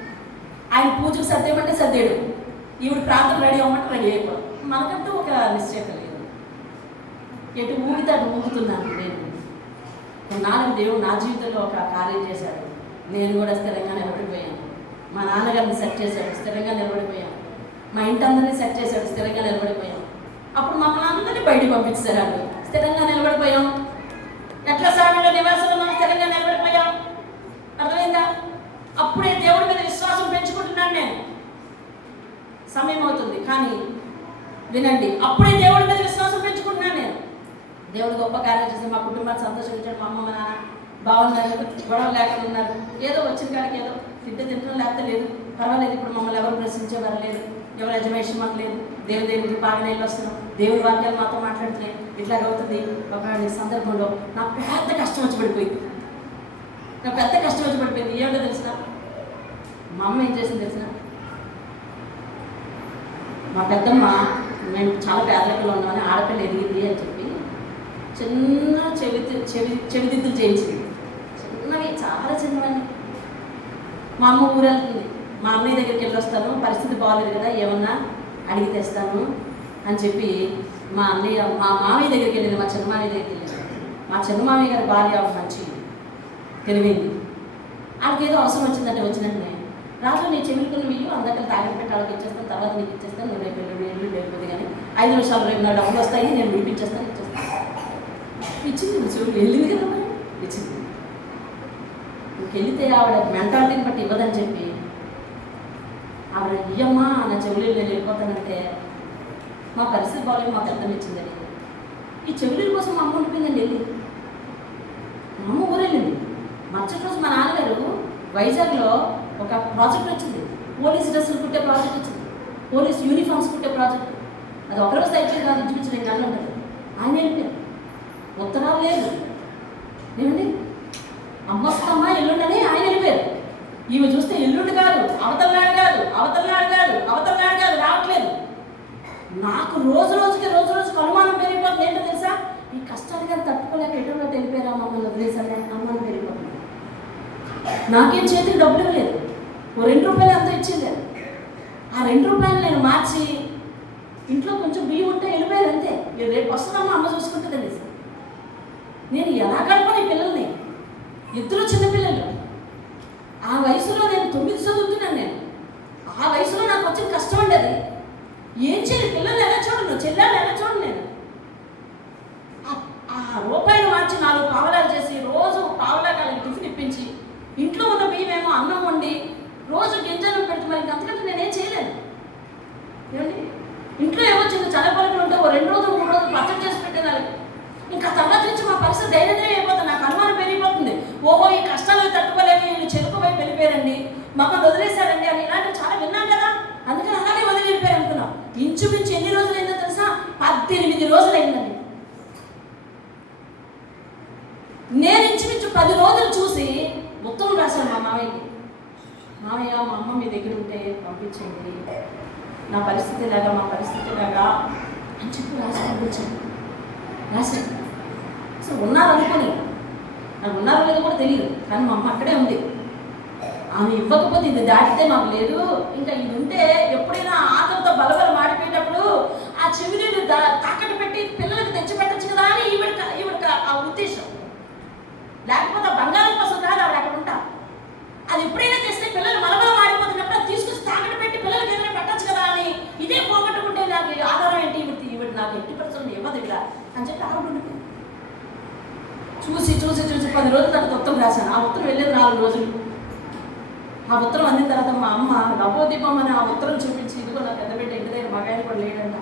ఆయన పూజకు సర్దేయమంటే సర్దేడు, ఈవిడ ప్రాంతం రెడీ అవ్వమంటే రెడీ అయిపోదు. మనకంటూ ఒక నిశ్చయం లేదు, ఎటు ఊగితే అటు ఊగుతున్నాను నేను. నాన్న దేవుడు నా జీవితంలో ఒక కార్యం చేశాడు, నేను కూడా స్థిరంగా నిలబడిపోయాను. మా నాన్నగారిని సెట్ చేశాడు, స్థిరంగా నిలబడిపోయాను. మా ఇంటి అందరినీ సెట్ చేశాడు, స్థిరంగా నిలబడిపోయాం. అప్పుడు మమ్మల్ని అందరినీ బయటికి పంపించారు, స్థిరంగా నిలబడిపోయాం. ఎట్లా సామెలో నివాసంలో మనం స్థిరంగా నిలబడిపోయాం, అర్థమైందా? అప్పుడే దేవుడి మీద విశ్వాసం పెంచుకుంటున్నాను నేను. సమయం అవుతుంది కానీ వినండి, అప్పుడే దేవుడి మీద విశ్వాసం పెంచుకుంటున్నాను నేను. దేవుడు గొప్ప కార్యం చేసి మా కుటుంబాన్ని సంతోషించాడు. మా అమ్మ మా నాన్న బాగున్నారు, గొడవలు లేకుండా ఉన్నారు. ఏదో వచ్చిన కాడికి ఏదో తింటున్నాం, లేకపోతే లేదు, పర్వాలేదు. ఇప్పుడు మమ్మల్ని ఎవరు ప్రశ్నించేవారు లేదు, ఎవరు యజమాయిషం మాకు లేదు. దేవుడికి బాగానే వెళ్ళి వస్తున్నాం, దేవుడి వాక్యాలు మాతో మాట్లాడుతున్నాయి. ఇట్లాగ అవుతుంది. ఒక సందర్భంలో నాకు పెద్ద కష్టం వచ్చి పడిపోయింది, నాకు పెద్ద కష్టం వచ్చి పడిపోయింది. ఏమిటో తెలిసిన? మా అమ్మ ఏం చేసింది తెలిసిన? మా పెద్దమ్మ మేము చాలా పేదరికంలో ఉన్నామని ఆడపిల్ల ఎదిగింది అని చెప్పి చిన్న చెవిదిద్దులు చేయించింది. చిన్నవి, చాలా చిన్నవన్నీ. మా అమ్మ ఊరెళ్తుంది, మా అన్నయ్య దగ్గరికి వెళ్ళి వస్తాను, పరిస్థితి బాగాలేదు కదా, ఏమన్నా అడిగి తెస్తాను అని చెప్పి మా మామయ్య దగ్గరికి వెళ్ళింది, మా చిన్నమామయ్య దగ్గరికి వెళ్ళింది. మా చిన్నమామయ్య గారి భార్య మంచి తెలివింది. వాళ్ళకి ఏదో అవసరం వచ్చిందంటే వచ్చినట్టునే, రాజు నీ చెవిలుకున్న వీళ్ళు అందరికీ తాగటి పెట్టి వాళ్ళకి ఇచ్చేస్తాను, తర్వాత నీకు ఇచ్చేస్తాను, నేను రేపు వెళ్ళిపోతుంది కానీ 5 నిమిషాలు రేపు నా డబ్బులు వస్తాయి, నేను విడిపించేస్తాను, ఇచ్చేస్తాను. ఇచ్చింది, చెవులు వెళ్ళింది కదా, ఇచ్చింది. ఇంకెళ్తే ఆవిడ మెంటాలిటీని బట్టి ఇవ్వదని చెప్పి ఆవిడ ఇయ్యమ్మా నా చెవులు నేను వెళ్ళిపోతానంటే మా పరిస్థితి బాగాలేదు, మా పెద్దమ్మ ఇచ్చిందని. ఈ చెవుల కోసం మా అమ్మ ఉండిపోయిందండి. వెళ్ళి మా అమ్మ ఊరు వెళ్ళింది. మరుసటి రోజు మా నాన్నగారు వైజాగ్లో ఒక ప్రాజెక్ట్ వచ్చింది, పోలీస్ డ్రెస్సులు కుట్టే ప్రాజెక్ట్ వచ్చింది, పోలీస్ యూనిఫామ్స్ కుట్టే ప్రాజెక్ట్. అది ఒక రోజు అయిపోయింది కాదు, ఇంచుమించు 2 నెలలు ఉంటుంది. ఆయన వెళ్ళిపోయారు, ఉత్తరాలు లేదు ఏమండి. అమ్మస్తమ్మా ఎల్లుండని ఆయన వెళ్ళిపోయారు. ఈమె చూస్తే ఎల్లుండి కాదు, అవతలనాడు కాదు, అవతలనాడు కాదు, అవతలనాడు కాదు, రావట్లేదు. నాకు రోజు రోజుకి అనుమానం పెరిగిపోతుంది. ఏంటో తెలుసా? ఈ కష్టాలు కానీ తట్టుకోలేక ఎటువంటి వెళ్ళిపోయారా, మమ్మల్ని వదిలేసానే అనుమానం పెరిగిపోతుంది. నాకేం చేతికి డబ్బులు ఇవ్వలేదు, ఓ 2 రూపాయలు అంతా ఇచ్చింది. ఆ 2 రూపాయలు నేను మార్చి ఇంట్లో కొంచెం బియ్యం ఉంటే వెళ్ళిపోయారు అంతే. రేపు వస్తుందమ్మా, అమ్మ చూసుకుంటుందండి. నేను ఎలా గడపని పిల్లల్ని, ఇద్దరు చిన్నపిల్లలు. ఆ వయసులో నేను 9 చదువుతున్నాను. నేను ఆ వయసులో నాకు వచ్చిన కష్టం అండి అది. ఏం చేయాలి? పిల్లలు ఎలా చూడను, చెల్లెలు ఎలా చూడను. నేను ఆ రూపాయలు మార్చి 4 పావలాలు చేసి రోజు పావలాకాలకి టిఫిన్ ఇప్పించి ఇంట్లో ఉన్న బియ్యమేమో అన్నం వండి రోజు గింజలు పెడితే మరి అంతకంటే నేనేం చేయలేను. ఏమండి, ఇంట్లో ఏమో చిన్న చల్లపలుకులు ఉంటే ఓ 2 రోజులు 3 రోజులు పచ్చడి చేసి పెట్టేదాన్ని. ఇంకా తర్వాత నుంచి మా పరిస్థితి దైనందినం అయిపోతుంది. నాకు అనుమానం పెరిగిపోతుంది. ఓహో, ఈ కష్టాలు తట్టుకోలేక వీళ్ళు చెరుకు వైపు వెళ్ళిపోయారండి, మమ్మల్ని వదిలేశారండి అని ఇలాంటివి చాలా విన్నాం కదా, అందుకని అలాగే వదిలి వెళ్ళిపోయారు అనుకున్నాం. ఇంచుమించు ఎన్ని రోజులు అయిందో తెలుసా? 18 రోజులు అయిందండి. నేను ఇంచుమించు 10 రోజులు చూసి ఉత్తరం రాశాను మా మామయ్యకి. మామయ్య, మా అమ్మ మీ దగ్గర ఉంటే పంపించండి, నా పరిస్థితి ఇలాగా, మా పరిస్థితి ఇలాగా అని చెప్పి రాసి పంపించాను. రాశాను. అసలు ఉన్నారనుకొని నాకు ఉన్నారో లేదో కూడా తెలియదు, కానీ మా అమ్మ అక్కడే ఉంది. ఆమె ఇవ్వకపోతే ఇది దాటితే మాకు లేదు, ఇంకా ఇది ఉంటే ఎప్పుడైనా ఆకలితో బలబల మాడిపోయేటప్పుడు ఆ చెవినీళ్ళు తాకట్టు పెట్టి పిల్లలకు తెచ్చిపెట్టచ్చు కదా అని ఈవిడ ఆ ఉద్దేశం. లేకపోతే బంగారం కోసం కాదు ఆవిడ అక్కడ ఉంటా. అది ఎప్పుడైనా తెస్తే పిల్లలు బలబల మాడిపోతున్నప్పుడు అది తీసుకొచ్చి తాకట్టు పెట్టి పిల్లలకి ఏదైనా పెట్టచ్చు కదా అని, ఇదే పోగొట్టుకుంటే నాకు ఆధారం ఏంటి, ఈవిడ నాకు 80% ఇవ్వదు ఇక్కడ అని చెప్పి ఆవిడ ఉండిపోయింది. చూసి 10 రోజుల తర్వాత ఉత్తరం రాశాను. ఆ ఉత్తరం వెళ్ళేది 4 రోజులు. ఆ ఉత్తరం అందిన తర్వాత మా అమ్మ లవోదీపం అని ఆ ఉత్తరం చూపించి, ఇదిగో నా పెద్ద బిడ్డ ఇంటి దగ్గర మగాయన కూడా లేడంట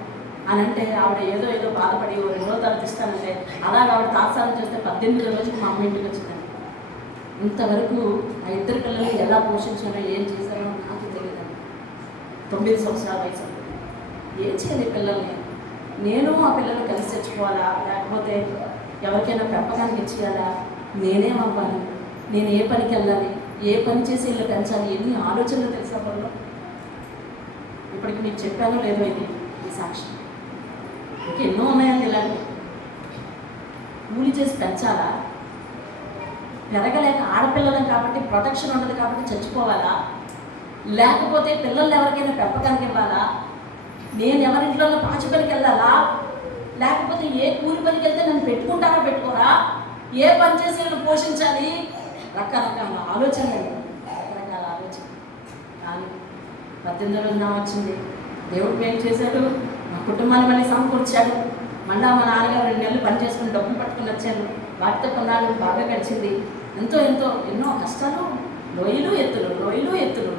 అని అంటే, ఆవిడ ఏదో బాధపడి 2 రోజుల తర్వాత ఇస్తానంటే, అలాగే ఆవిడ తాత్సారం చేస్తే 18 రోజుకి మా అమ్మ ఇంటికి వచ్చిందండి. ఇంతవరకు ఆ 2 పిల్లల్ని ఎలా పోషించారో ఏం చేశారో నాకు తెలియదండి. 9 సంవత్సరాల వయసు ఏం చేయాలి పిల్లల్ని? నేను ఆ పిల్లలు కలిసి తెచ్చుకోవాలా, లేకపోతే ఎవరికైనా పెంపకానికి ఇచ్చేయాలా, నేనేమవ్వాలి, నేను ఏ పనికి వెళ్ళాలి, ఏ పని చేసి వీళ్ళు పెంచాలి, ఎన్ని ఆలోచనలు తెలుసా వాళ్ళు. ఇప్పటికి మీకు చెప్పానో లేదో ఇది ఈ సాక్ష్యం. ఇంకెన్నో ఉన్నాయండి ఇలాంటి. కూలి చేసి పెంచాలా, పెరగలేక ఆడపిల్లలం కాబట్టి ప్రొటెక్షన్ ఉండదు కాబట్టి చచ్చిపోవాలా, లేకపోతే పిల్లల్ని ఎవరికైనా పెంపకానికి ఇవ్వాలా, నేను ఎవరింట్లో పాచి పనికి వెళ్ళాలా, లేకపోతే ఏ కూలి పనికి వెళ్తే నన్ను పెట్టుకుంటారా పెట్టుకోరా, ఏ పని చేసి నన్ను పోషించాలి, రకరకాల ఆలోచనలు, రకరకాల ఆలోచన. కానీ 18వ రోజున వచ్చింది. దేవుడు ఏం చేశాడు, మా కుటుంబాన్ని మళ్ళీ సమకూర్చాడు. మళ్ళీ మా నాన్నగారు 2 నెలలు పని చేసుకుని డబ్బులు పట్టుకుని వచ్చాను. వాటితో కొన్నాళ్ళు బాగా గడిచింది. ఎన్నో కష్టాలు, లోయలు ఎత్తులు,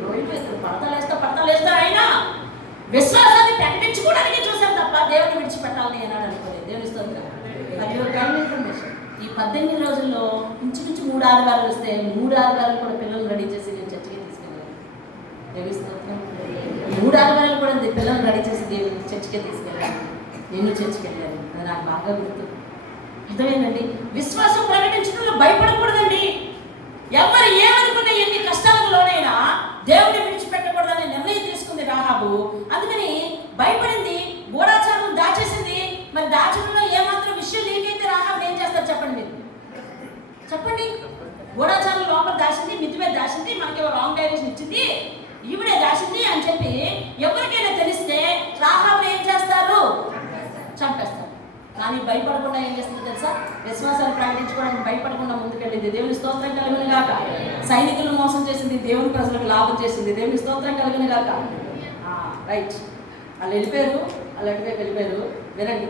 పడతలేస్తా అయినా విశ్వాసాన్ని ప్రకటించుకోవడానికి చూసాం తప్ప దేవుని విడిచిపెట్టాలని ఏనాడు అనుకోలేదు. దేవుని స్తోత్రం. ఇన్ఫర్మేషన్ ఈ 18 రోజుల్లో ఇంచుమించు 3 ఆదివారాలు వస్తే 3 ఆదివారాలు కూడా పిల్లలు రెడీ చేసి నేను చర్చికి తీసుకెళ్ళాను. దేవుని స్తోత్రం. 3 ఆదివారాలు కూడా పిల్లలు రెడీ చేసి దేవుని చర్చికే తీసుకెళ్ళాను. నేను చర్చికి వెళ్ళాను. అది నాకు బాగా గుర్తు. అర్థమేంటండి, విశ్వాసం ప్రకటించడంలో భయపడకూడదండి. ఎవరు ఏమనుకున్నా, ఎన్ని కష్టాలకు లోనైనా దేవుడిని విడిచిపెట్టకూడదనే నిర్ణయం తీసుకుంది రాహాబు. అందుకని భయపడింది, గూఢాచారం దాచేసింది. మరి దాచడంలో ఏమాత్రం విషయం లేకైతే రాహాబు ఏం చేస్తారు చెప్పండి మీరు, చెప్పండి. గూఢాచారం లోపల దాచింది, మిద్ది మీద దాచింది, మనకి రాంగ్ డైరెక్షన్ ఇచ్చింది, ఈవిడే దాచింది అని చెప్పి ఎవరికైనా తెలిస్తే రాహాబు ఏం చేస్తారు, చంపేస్తారు. కానీ భయపడకుండా ఏం చేస్తుంది తెలుసా, విశ్వాసాలు ప్రకటించుకోవడానికి భయపడకుండా ముందుకెళ్ళింది. దేవుని స్తోత్రం కలుగును గాక. సైనికులను మోసం చేసింది, దేవుని ప్రజలకు లాభం చేసింది. దేవుని స్తోత్రం కలుగును గాక. రైట్, వాళ్ళు వెళ్ళిపోయారు. వినండి,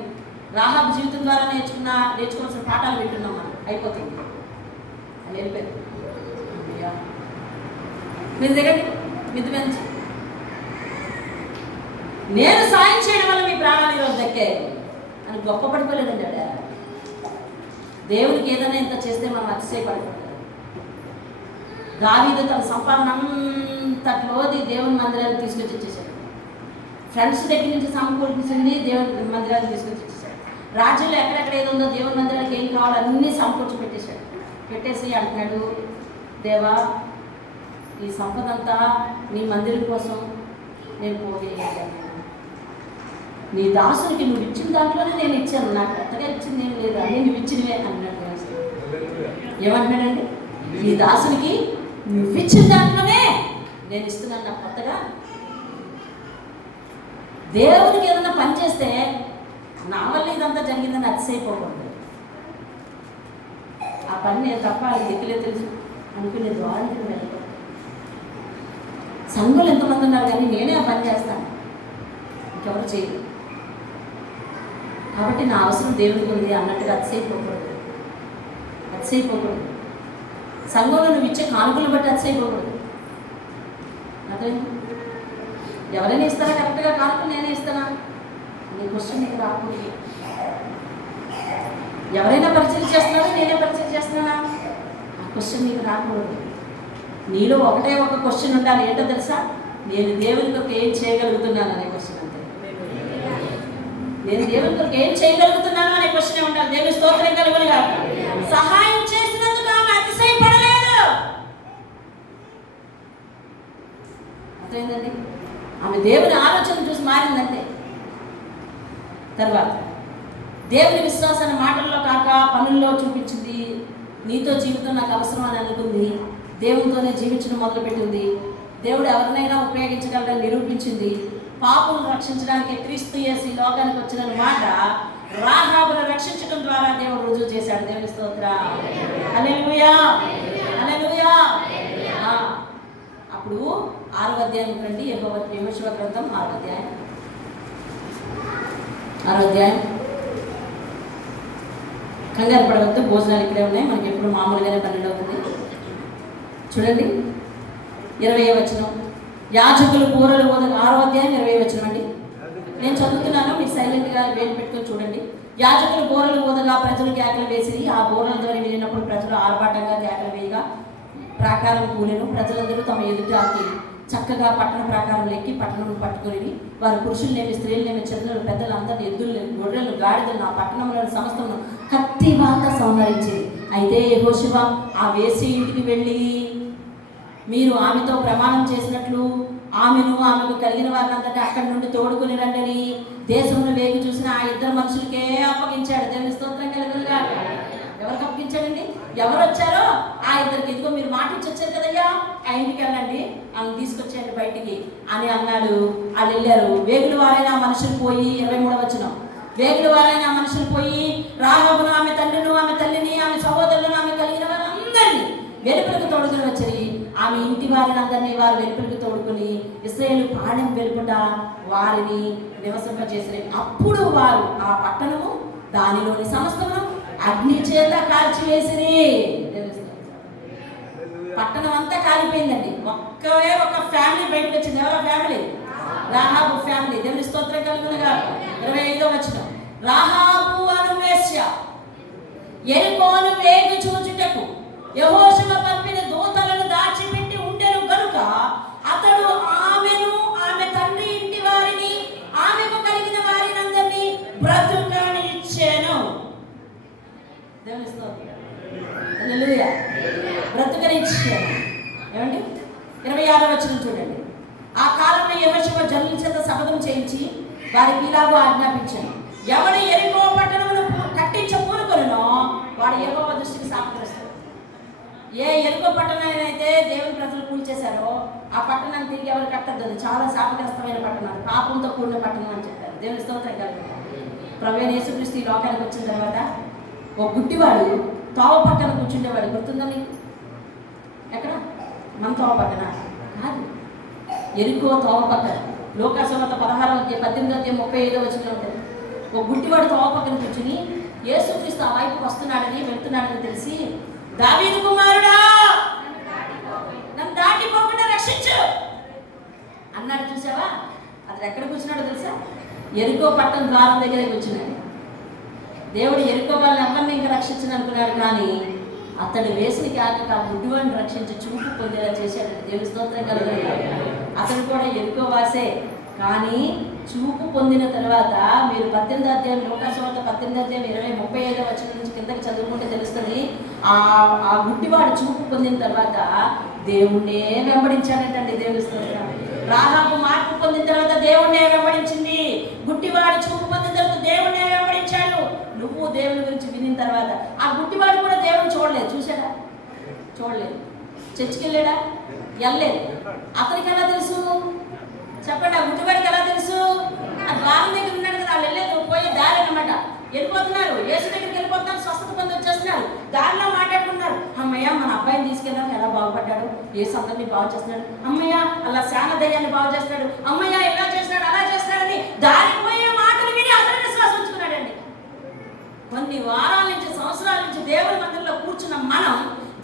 రాహాబు జీవితం ద్వారా నేర్చుకోవాల్సిన పాఠాలు వింటున్నాం మనం. అయిపోతుంది, వాళ్ళు వెళ్ళిపోయారు. మీరు దిగండి మిద్ది నుంచి. నేను సాయం చేయడం వల్ల మీ ప్రాణాలు ఈరోజు దక్కాయి అని గొప్ప పడిపోలేదండి. దేవునికి ఏదైనా ఇంత చేస్తే మనం అతిశయపడిపోతాం. దావీదు తన సంపాదన అంతట్లోది దేవుని మందిరాన్ని తీసుకొచ్చి ఇచ్చేసాడు. ఫ్రెండ్స్ దగ్గర నుంచి సమకూర్చింది దేవుని మందిరాన్ని తీసుకొచ్చి ఇచ్చేసాడు. రాజ్యంలో ఎక్కడెక్కడ ఏదో ఉందో దేవుని మందిరానికి ఏం కావాలో అన్నీ సమకూర్చి పెట్టేసి అంటున్నాడు, దేవా ఈ సంపద అంతా నీ మందిరం కోసం నేను పోగేయాను. నీ దాసునికి నువ్వు ఇచ్చిన దాంట్లోనే నేను ఇచ్చాను, నాకు కొత్తగా ఇచ్చింది ఏం లేదు, అన్నీ నువ్వు ఇచ్చినవే అన్నాడు. ఏమంటున్నాడండి, నీ దాసునికి నువ్వు ఇచ్చిన దాంట్లోనే నేను ఇస్తున్నాను, నాకు కొత్తగా. దేవునికి ఏదన్నా పని చేస్తే నా వల్ల ఇదంతా జరిగిందని అతిశయిపోకూడదు. ఆ పని నేను తప్ప అది దిక్కులే తెలుసు అనుకునే ద్వారానికి వెళ్ళకూడదు. సంఘులు ఎంతమంది ఉన్నారు కానీ నేనే ఆ పని చేస్తాను, ఇంకెవరు చేయరు. కాబట్టి నా అవసరం దేవుడికి ఉంది అన్నట్టుగా అతిశయిపోకూడదు. సంఘంలో నువ్వు ఇచ్చే కానుకలు బట్టి అతిశయిపోకూడదు. అదే ఎవరైనా ఇస్తారా కరెక్ట్గా కానుకలు, నేనే ఇస్తానా, నీ క్వశ్చన్ నీకు రాకూడదు. ఎవరైనా పరిచయం చేస్తున్నారా, నేనే పరిచయం చేస్తున్నానా, ఆ క్వశ్చన్ నీకు రాకూడదు. నీలో ఒకటే ఒక క్వశ్చన్ ఉండాలి, ఏంటో తెలుసా, నేను దేవునికి ఏం చేయగలుగుతున్నాను అనే క్వశ్చన్. అంతే, నేను దేవునికి ఏం చేయగలుగుతున్నాను అనే క్వశ్చన్ ఉండాలి. దేవుని స్తోత్రం కలుగును గాక. సహాయం చేసినందుకు ఆమె అతిశయపడలేదు. అర్థమైందండి, ఆమె దేవుని ఆలోచన చూసి మారిందంటే. తర్వాత దేవుని విశ్వాసాన్ని మాటల్లో కాక పనుల్లో చూపించింది. నీతో జీవితం నాకు అవసరం అని అనుకుంది. దేవునితోనే జీవించడం మొదలుపెట్టింది. దేవుడు ఎవరినైనా ఉపయోగించగలరని నిరూపించింది. పాపులను రక్షించడానికి క్రీస్తు యేసు ఈ లోకానికి వచ్చిన మాట రాహాబును రక్షించడం ద్వారా దేవుడు రుజువు చేశాడు. దేవుని స్తోత్రం. హల్లెలూయా, హల్లెలూయా. అప్పుడు 6వ అధ్యాయం రండి. యెహోషువ గ్రంథం 6వ అధ్యాయం. కంగారు పడవద్దు, భోజనాలు ఇక్కడే ఉన్నాయి. మనకి ఎప్పుడు మామూలుగానే 12 అవుతుంది. చూడండి 20వ వచనం. యాజకులు బూరలు ఊదగా 6వ అధ్యాయం 20వ వచనం అండి. నేను చదువుతున్నాను, మీరు సైలెంట్గా వేలు పెట్టుకొని చూడండి. యాజకులు బూరలు ఊదగా ప్రజలు కేకలు వేసి ఆ బూరల ద్వారా వెళ్ళినప్పుడు ప్రజలు ఆర్భాటంగా కేకలు వేయగా ప్రాకారం కూలెను. ప్రజలందరూ తమ ఎదుట చక్కగా పట్టణ ప్రాకారం ఎక్కి పట్టణం పట్టుకొని వారు పురుషులనేమి స్త్రీలనేమి చిన్నలు పెద్దలు అందరినీ ఎద్దులు గొర్రెలు గాడిదలు ఆ పట్టణంలోని సమస్తను కత్తి వాత సంహరించింది. అయితే యెహోషువ ఆ వేసి ఇంటికి వెళ్ళి మీరు ఆమెతో ప్రమాణం చేసినట్లు ఆమెకు కలిగిన వారిని అంతటా అక్కడి నుండి తోడుకుని రండి దేశంలో వేగి చూసిన ఆ 2 మనుషులకే అప్పగించాడు. దేవుని స్తోత్రం కలుగునుగా. ఎవరికి అప్పగించాడండి? ఎవరు వచ్చారో ఆ 2కి, ఇదిగో మీరు మాట ఇచ్చి వచ్చారు కదయ్యా, ఆ ఇంటికి వెళ్ళండి, ఆమెను తీసుకొచ్చేయండి బయటికి అని అన్నాడు. వాళ్ళు వెళ్ళారు. వేగుల వారైన మనుషులు పోయి 23వ వచనం. వేగుల వారైన మనుషులు పోయి రాహాబును ఆమె తండ్రిను ఆమె తల్లిని ఆమె సహోదరులను ఆమె కలిగిన వారందరినీ వెలుపలకు తోడుకుని వచ్చి ఆమె ఇంటి వారిని అందరినీ వారు వెలుపలకు తోడుకుని ఇశ్రాయేలు పాళెం వెలుపట వారిని నివసింపజేసినవి. అప్పుడు వారు ఆ పట్టణము దానిలోని సమస్తమును అగ్ని చేత కాల్చివేసిరి. పట్టణం అంతా కాలిపోయిందండి. ఒక ఫ్యామిలీ బయటకు వచ్చింది. ఎవరో ఫ్యామిలీ? రాహాబు ఫ్యామిలీ. దేవుని స్తోత్రం కలుగునుగా. 25వ వచనం. రాహాబు అను వేశ్య యెరికోను వేగు చూచుటకు యెహోషువ పంపిన దూతలను దాచిపెట్టి ఉండెను గనుక అతడు ఆమెను ఆమె తండ్రి ఇంటి వారిని ఆమెకు కలిగిన వారిని అందరినీ బ్రతుకనిచ్చెను. దేవుని స్తోత్రం. హల్లెలూయా. బ్రతుకనిచ్చెను. ఏమండి? 26వ వచనం చూడండి. ఆ కాలంలో యెహోషువ జనుల చేత శపథం చేయించి వారికి ఇలాగూ ఆజ్ఞాపించాను, ఎవడు యెరికో పట్టణమును కట్టించ పూనుకొనునో వాడు యెహోవా దృష్టికి శాపగ్రస్తుడు. ఏ యెరికో పట్టణాన్ని అయితే దేవుని ప్రజలు కూల్చేశారో ఆ పట్టణాన్ని తిరిగి ఎవరు కట్టద్దు. అది చాలా శాపగ్రస్తమైన పట్టణం, పాపంతో కూడిన పట్టణం అని చెప్పారు. దేవుని స్తోత్రం కలుగుతుంది. ప్రభువైన యేసుక్రీస్తు ఈ లోకానికి వచ్చిన తర్వాత ఓ గుడ్డివాడు తోవ పక్కన కూర్చుండేవాడు. గుర్తుందా మీకు? ఎక్కడ? మన తోవ పక్కన కాదు, యెరికో తోవ పక్కన. లోకాసువార్త 16:18-35 వచనంలో ఉంటుంది. ఒక గుడ్డివాడు తోవ పక్కన కూర్చుని యేసుక్రీస్తు ఆ వైపు వస్తున్నాడని వెళ్తున్నాడని తెలిసి, దావీదు కుమారుడా నన్ను దాటిపోకుండా రక్షించు అన్నాడు. చూసావా? అతను ఎక్కడ కూర్చున్నాడో తెలుసా? యెరికో పట్టణం ద్వారం దగ్గరే కూర్చున్నాడు. దేవుడు యెరికో వాళ్ళని ఎవరిని ఇంకా రక్షించను అనుకున్నాడు, కానీ అతడు వేసిన కేకకు ఆ గుడ్డివాడిని రక్షించి చూపు పొందేలా చేశాడు. దేవుని స్తోత్రం కలుగునుగా. అతడు కూడా యెరికో వాసే, కానీ చూపు పొందిన తర్వాత మీరు 18వ అధ్యాయం లోకాసువార్త 18:20-35 వచనం నుంచి కిందకి చదువుకుంటే తెలుస్తుంది. ఆ గుడ్డివాడు చూపు పొందిన తర్వాత దేవుణ్ణే వెంబడించాడంటండి. దేవుని స్తోత్రం. రాహాబు మార్పు పొందిన తర్వాత దేవుణ్ణే వెంబడించింది. గుడ్డివాడు చూపు పొందిన తర్వాత దేవుణ్ణే వెంబడించాడు. నువ్వు దేవుని గురించి వినిన తర్వాత ఆ గుడ్డివాడు కూడా దేవుని చూడలేదు. చూసాడా? చూడలేదు. చర్చికి వెళ్ళాడా? వెళ్ళలేదు. అతనికి ఎలా తెలుసు చెప్పండి? ఆ గుడ్డివాడికి ఎలా తెలుసు? ఆ ద్వారం దగ్గర ఉన్నాడు కదా, వాళ్ళు వెళ్ళలేదు, పోయే దారి అన్నమాట. వెళ్ళిపోతున్నారు, యేసు దగ్గరికి వెళ్ళిపోతున్నారు, స్వస్థత పొంది వచ్చేస్తున్నారు. దారిలో మాట్లాడుకుంటున్నారు, అమ్మయ్య మన అబ్బాయిని తీసుకెళ్ళాను, ఎలా బాగుపడ్డాడు, యేసు అందరినీ బాగు చేస్తున్నాడు, అమ్మయ్య అలా శాన దయ్యాన్ని బాగు చేస్తున్నాడు, అమ్మయ్య ఇలా చేస్తున్నాడు అలా చేస్తున్నాడని దారిపోయే మాటలు విని అతను విశ్వాసం ఉంచుకున్నాడండి. కొన్ని వారాల నుంచి సంవత్సరాల నుంచి దేవుని మందిరంలో కూర్చున్న మనం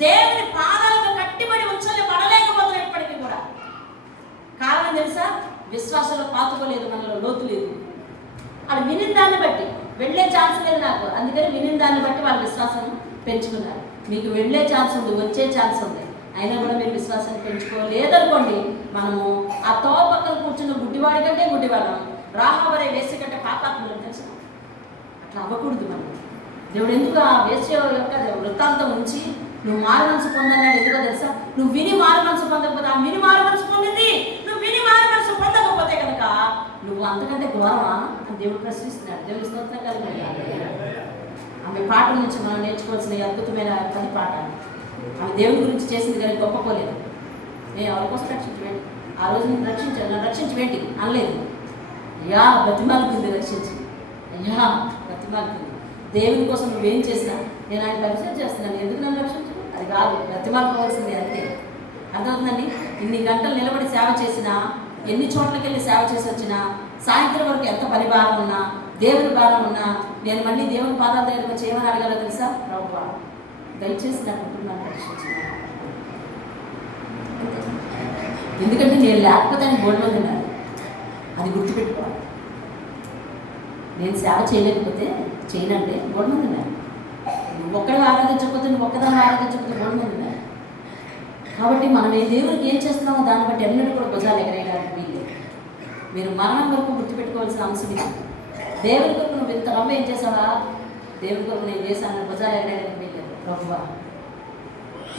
దేవుని పాదాలకు కట్టిబడి పడలేకపోతున్నాం ఇప్పటికీ కూడా. కారణం తెలుసా? విశ్వాసంలో పాతుకోలేదు, మనలో లోతు లేదు. అది వినిన దాన్ని బట్టి వెళ్ళే ఛాన్స్ లేదు నాకు, అందుకని వినిన దాన్ని బట్టి వాళ్ళ విశ్వాసం పెంచుకున్నారు. మీకు వెళ్ళే ఛాన్స్ ఉంది, వచ్చే ఛాన్స్ ఉంది, అయినా కూడా మీరు విశ్వాసాన్ని పెంచుకోలేదనుకోండి, మనము ఆ తోవ పక్కన కూర్చున్న గుడ్డివాడి కంటే గుడ్డివాళ్ళం, రాహాబరే వేసి కంటే పాపాత్ములు తెలుసు. అట్లా అవ్వకూడదు మనం. దేవుడు ఎందుకు ఆ వేశ్య యొక్క వృత్తాంతం ఉంచి నువ్వు మారు మనసు పొందన్నాడు? ఎందుకో తెలుసా? నువ్వు విని మారు మనసు పొందకపోతే, ఆ విని మారు మనసు పొందింది, నువ్వు విని మారు మనసు పొందకపోతే కనుక నువ్వు అంతకంటే ఘోరమా అని దేవుడు ప్రశ్నిస్తున్నాడు. దేవుడి స్తోత్రం కలుగుతుంది. ఆమె పాటల నుంచి మనం నేర్చుకోవాల్సిన అద్భుతమైన 10 పాఠాలు. ఆమె దేవుని గురించి చేసింది కానీ గొప్పపోలేదు. నేను ఎవరి కోసం రక్షించవేంటి, ఆ రోజు నేను నన్ను రక్షించవేంటి అనలేదు. అయ్యా బతిమాలుకుంది రక్షించి, అయ్యా బతిమాలుకుంది. దేవుని కోసం నువ్వేం చేసినా నేను ఆయన పరిచయం చేస్తున్నాను, ఎందుకు నన్ను రక్షించు, అది కాదు, బ్రతిమాలుకోవాల్సింది అంతే. అర్థమవుతుందండి. ఇన్ని గంటలు నిలబడి సేవ చేసినా, ఎన్ని చోట్లకి వెళ్ళి సేవ చేసి వచ్చినా, సాయంత్రం వరకు ఎంత పని భారం ఉన్నా, దేవుని భారం ఉన్నా, నేను మళ్ళీ దేవుని పాదాల దగ్గర చేయమని అడగాలో తెలుసా? ప్రభువా దయచేసి నా కుటుంబాన్ని రక్షించిన. ఎందుకంటే నేను లేకపోతే ఆయన గోల్డ్ మంది ఉన్నారు, అది గుర్తుపెట్టుకోవాలి. నేను సేవ చేయలేకపోతే చేయనంటే గోల్డ్ మంది ఉన్నారు. నువ్వు ఒక్కడే ఆరాధించకపోతే, నువ్వు ఒక్కదాన్ని ఆరాధించకపోతే గోల్డ్ మంది ఉన్నారు. కాబట్టి మనం ఏ దేవుడికి ఏం చేస్తున్నామో దాన్ని బట్టి ఎన్నడూ కూడా భుజాలు ఎగరేయడానికి వీళ్ళు. మీరు మరణం వరకు గుర్తుపెట్టుకోవాల్సిన అంశం ఇది. దేవుడి కొరకు నువ్వు ఇంత రవ్వ ఏం చేసావా, దేవుడి కొరకు నేను చేశాను, భుజాలు ఎగరేయడానికి వీళ్ళు. ప్రభువా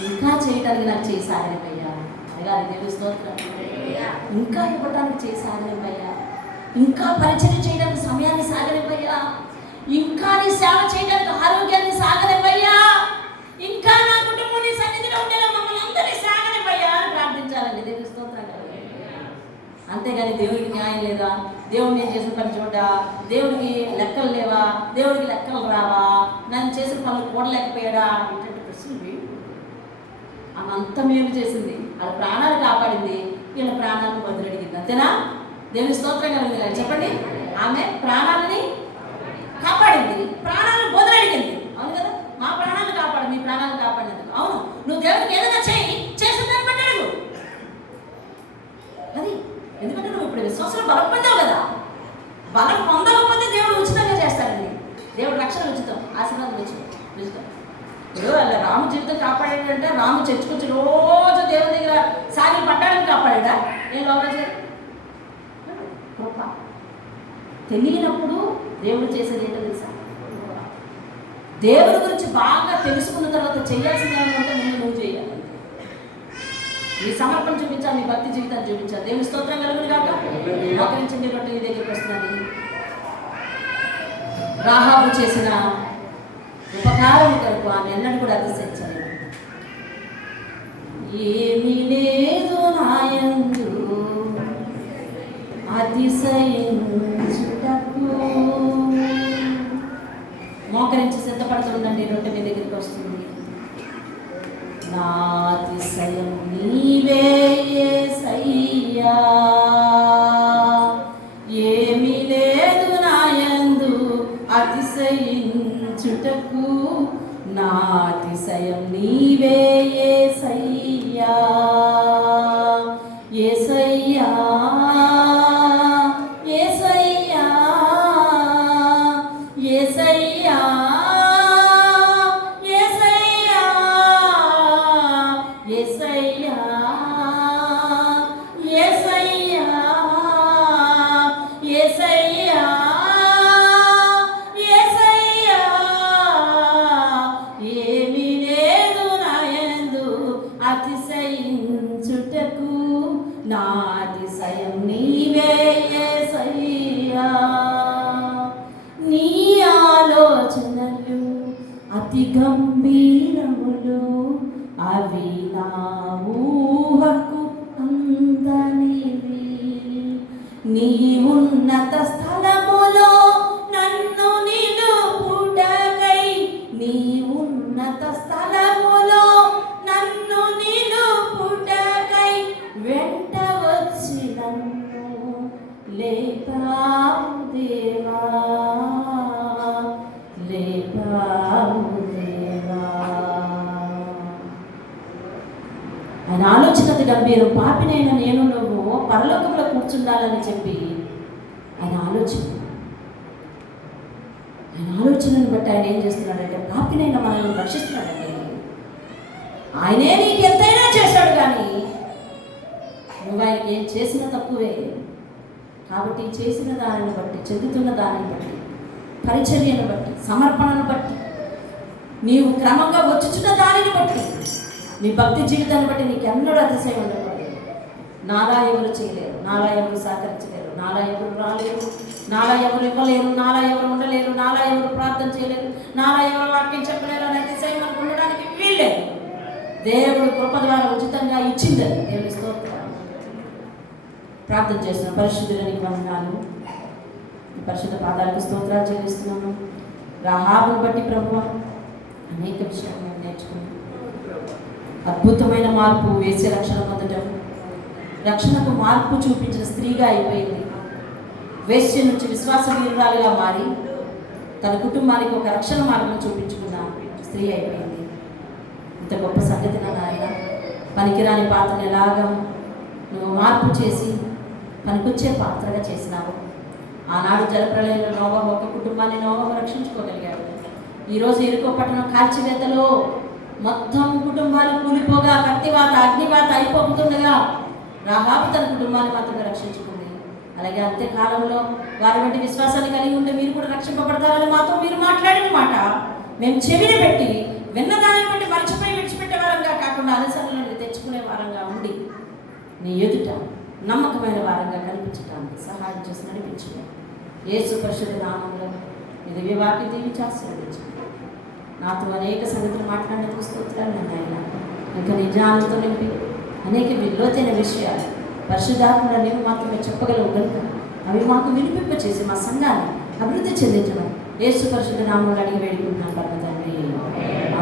ఇంకా చేయటానికి నాకు చేయి సాగనిపయ్యా, అయ్యా దేవుడి స్తోత్రం. ఇంకా ఇవ్వటానికి చేయి సాగనిపయ్యా, ఇంకా పరిచయం చేయడానికి సమయాన్ని సాగనిపయ్యా, ఇంకా నీ సేవ చేయడానికి ఆరోగ్యాన్ని సాగనిపయ్యా, ఇంకా నా కుటుంబం నీ సన్నిధిలో ఉండేలా మమ్మల్ని అందరినీ సాగనిపయ్యా అని ప్రార్థించాలండి. దేవుడి స్తోత్రం. అంతేగాని దేవుడికి న్యాయం లేదా, దేవుడు నేను చేసిన పని చూడ, దేవుడికి లెక్కలు లేవా, దేవుడికి లెక్కలు రావా, నన్ను చేసిన పనులు కూడలేకపోయాడా, ఇటువంటి ప్రశ్నలు. ఆమె అంత మేలు చేసింది, వాళ్ళ ప్రాణాలు కాపాడింది, వీళ్ళ ప్రాణాలను బదులడిగింది. అంతేనా? దేవుని స్తోత్రం కలిగింది. చెప్పండి. ఆమె ప్రాణాలని కాపాడింది, ప్రాణాలను బదులడిగింది. అవును కదా? మా ప్రాణాలు కాపాడు, మీ ప్రాణాలు కాపాడినందుకు. అవును, నువ్వు దేవుడికి ఏదైనా చేసిన దాన్ని బట్టి అడుగు. అది ఎందుకంటే నువ్వు ఇప్పుడు విశ్వాసంలో బలం పొందావు కదా. బలం పొందకపోతే దేవుడు ఉచితంగా చేస్తాడండి. దేవుడు రక్షణ ఉచితం, ఆశీర్వాదం ఉచితం. ఇప్పుడు అలా రాము జీవితం కాపాడాడంటే, రాము చర్చకొచ్చి రోజు దేవుని దగ్గర సాగి పట్టడానికి కాపాడా? ఏం లోపల గొప్ప తెలియనప్పుడు దేవుడు చేసేది ఏంటో తెలుసా? దేవుడి గురించి బాగా తెలుసుకున్న తర్వాత చేయాల్సింది ఏమంటే ముందు నువ్వు చేయాలి. నీ సమర్పణ చూపించాలి, నీ భక్తి జీవితాన్ని చూపించాలి. దేవుని స్తోత్రం కలుగును గాక. మోకరించండి, రొట్టె నీ దగ్గరికి వస్తున్నది. రాహాబు చేసిన ఉపకారం కొరకు ఆమె ఎన్నడూ కూడా అతిశయించలేదు. ఏమీ లేదు నాయందు అతిశయించుటకు. మోకరించి సిద్ధపడుతుండండి, రొట్టె మీ దగ్గరికి వస్తుంది. నా అతిశయం నీవే యేసయ్యా, ఏమీ లేదు నాయందు అతిశయించుటకు, నా అతిశయం నీవే యేసయ్యా, యేసయ్యా, యేసయ్యా, యేసయ్యా, యేసయ్యా, యేసయ్యా, యేసయ్యా, యేసయ్యా, ఏమీ లేదు నాయందు అతిశయించుటకు, నా అతిశయం నీవే యేసయ్యా. నీ ఆలోచనలు అతి గంభీరములు, అవి నా ఊహకు అందనివి. నీ ఉన్నత స్థలములో నన్ను నిలుపుటకై, నీ ఉన్నత స్థలములో నన్ను నిలుపుటకై వెంట వచ్చి నన్ను లేపావు దేవా, లేపావు దేవా. ఆయన ఆలోచన గంభీరం. పాపినైనా నేను నువ్వు పరలోకంలో కూర్చుండాలని చెప్పి ఆయన ఆలోచనను బట్టి ఆయన ఏం చేస్తున్నాడంటే, పాపినైనా మనల్ని రక్షిస్తున్నాడండి. ఆయనే నీకు ఎంతైనా చేశాడు, కానీ నువ్వు ఆయనకి ఏం చేసిన తక్కువే. కాబట్టి చేసిన దానిని బట్టి, చెందుతున్న దానిని బట్టి, పరిచర్యను బట్టి, సమర్పణను బట్టి, నీవు క్రమంగా వచ్చుచున్న దానిని బట్టి, నీ భక్తి జీవితాన్ని బట్టి నీకు ఎన్నడూ అతిశయం ఉండకూడదు. నాలా ఎవరు చేయలేరు, నాలా ఎవరు సహకరించలేరు, నాలా ఎవరు రాలేరు, నాలా ఎవరు ఇవ్వలేరు, నాలా ఎవరు ఉండలేరు, నాలా ఎవరు ప్రార్థన చేయలేరు, నాలా ఎవరు వాక్యం చెప్పలేరు అని అతిశయం మనకు ఉండడానికి వీల్లేదు. దేవుడు కృప ద్వారా ఉచితంగా ఇచ్చిందని దేవుని స్తోత్రం. ప్రార్థన చేస్తున్నాం. పరిశుద్ధులని వందనాలు, పరిశుద్ధ పాదాలకు స్తోత్రాలు చెల్లిస్తున్నాను. రాహాబును బట్టి ప్రభువా అనేక విషయాలు మేము నేర్చుకున్నాం. అద్భుతమైన మార్పు వేసే రక్షణ పొందటం, రక్షణకు మార్పు చూపించిన స్త్రీగా అయిపోయింది. వేశ్య నుంచి విశ్వాస వీరురాలుగా మారి తన కుటుంబానికి ఒక రక్షణ మార్గం చూపించుకున్న స్త్రీ అయిపోయింది. ఇంత గొప్ప సంగతి నాయన. పనికిరాని పాత్రను ఎలాగా నువ్వు మార్పు చేసి పనికొచ్చే పాత్రగా చేసినావు. ఆనాడు జలప్రళయంలో నోవహు ఒక కుటుంబాన్ని నోవహు రక్షించుకోగలిగాడు. ఈరోజు ఎరుకో పట్టణం కాల్చివేతలో మొత్తం కుటుంబాలు కూలిపోగా, కత్తివాత అగ్నివాత అయిపోతుండగా రాహాబు తన కుటుంబాన్ని మాత్రమే రక్షించుకుంది. అలాగే అంత్యకాలంలో వారి వంటి విశ్వాసాన్ని కలిగి ఉంటే మీరు కూడా రక్షింపబడతారని మాతో మీరు మాట్లాడిన మాట మేము చెవిని పెట్టి విన్నదాన్ని బట్టి మర్చిపోయి విడిచిపెట్టే వారంగా కాకుండా అనుసరణలు తెచ్చుకునే వారంగా ఉండి నీ ఎదుట నమ్మకమైన వారంగా కనిపించడానికి సహాయం చేసి నడిపించు. యేసు పరిశుద్ధ నామములో ఇది వివాకి దీవించి ఆశీర్వదించండి. నాతో అనేక సంగతులు మాట్లాడినందుకు స్తోత్రాలు నాయన. ఇంకా నీ జ్ఞానంతో నింపి అనేక లోతైన విషయాలు పరిశుద్ధాత్మలో నీవు మాత్రమే చెప్పగలవు కనుక అవి మాకు వినిపింప చేసి మా సంఘాన్ని అభివృద్ధి చెందించమని యేసు పరిశుద్ధ నామములో అడిగి వేడుకుంటున్నాను.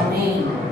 ఆమేన్.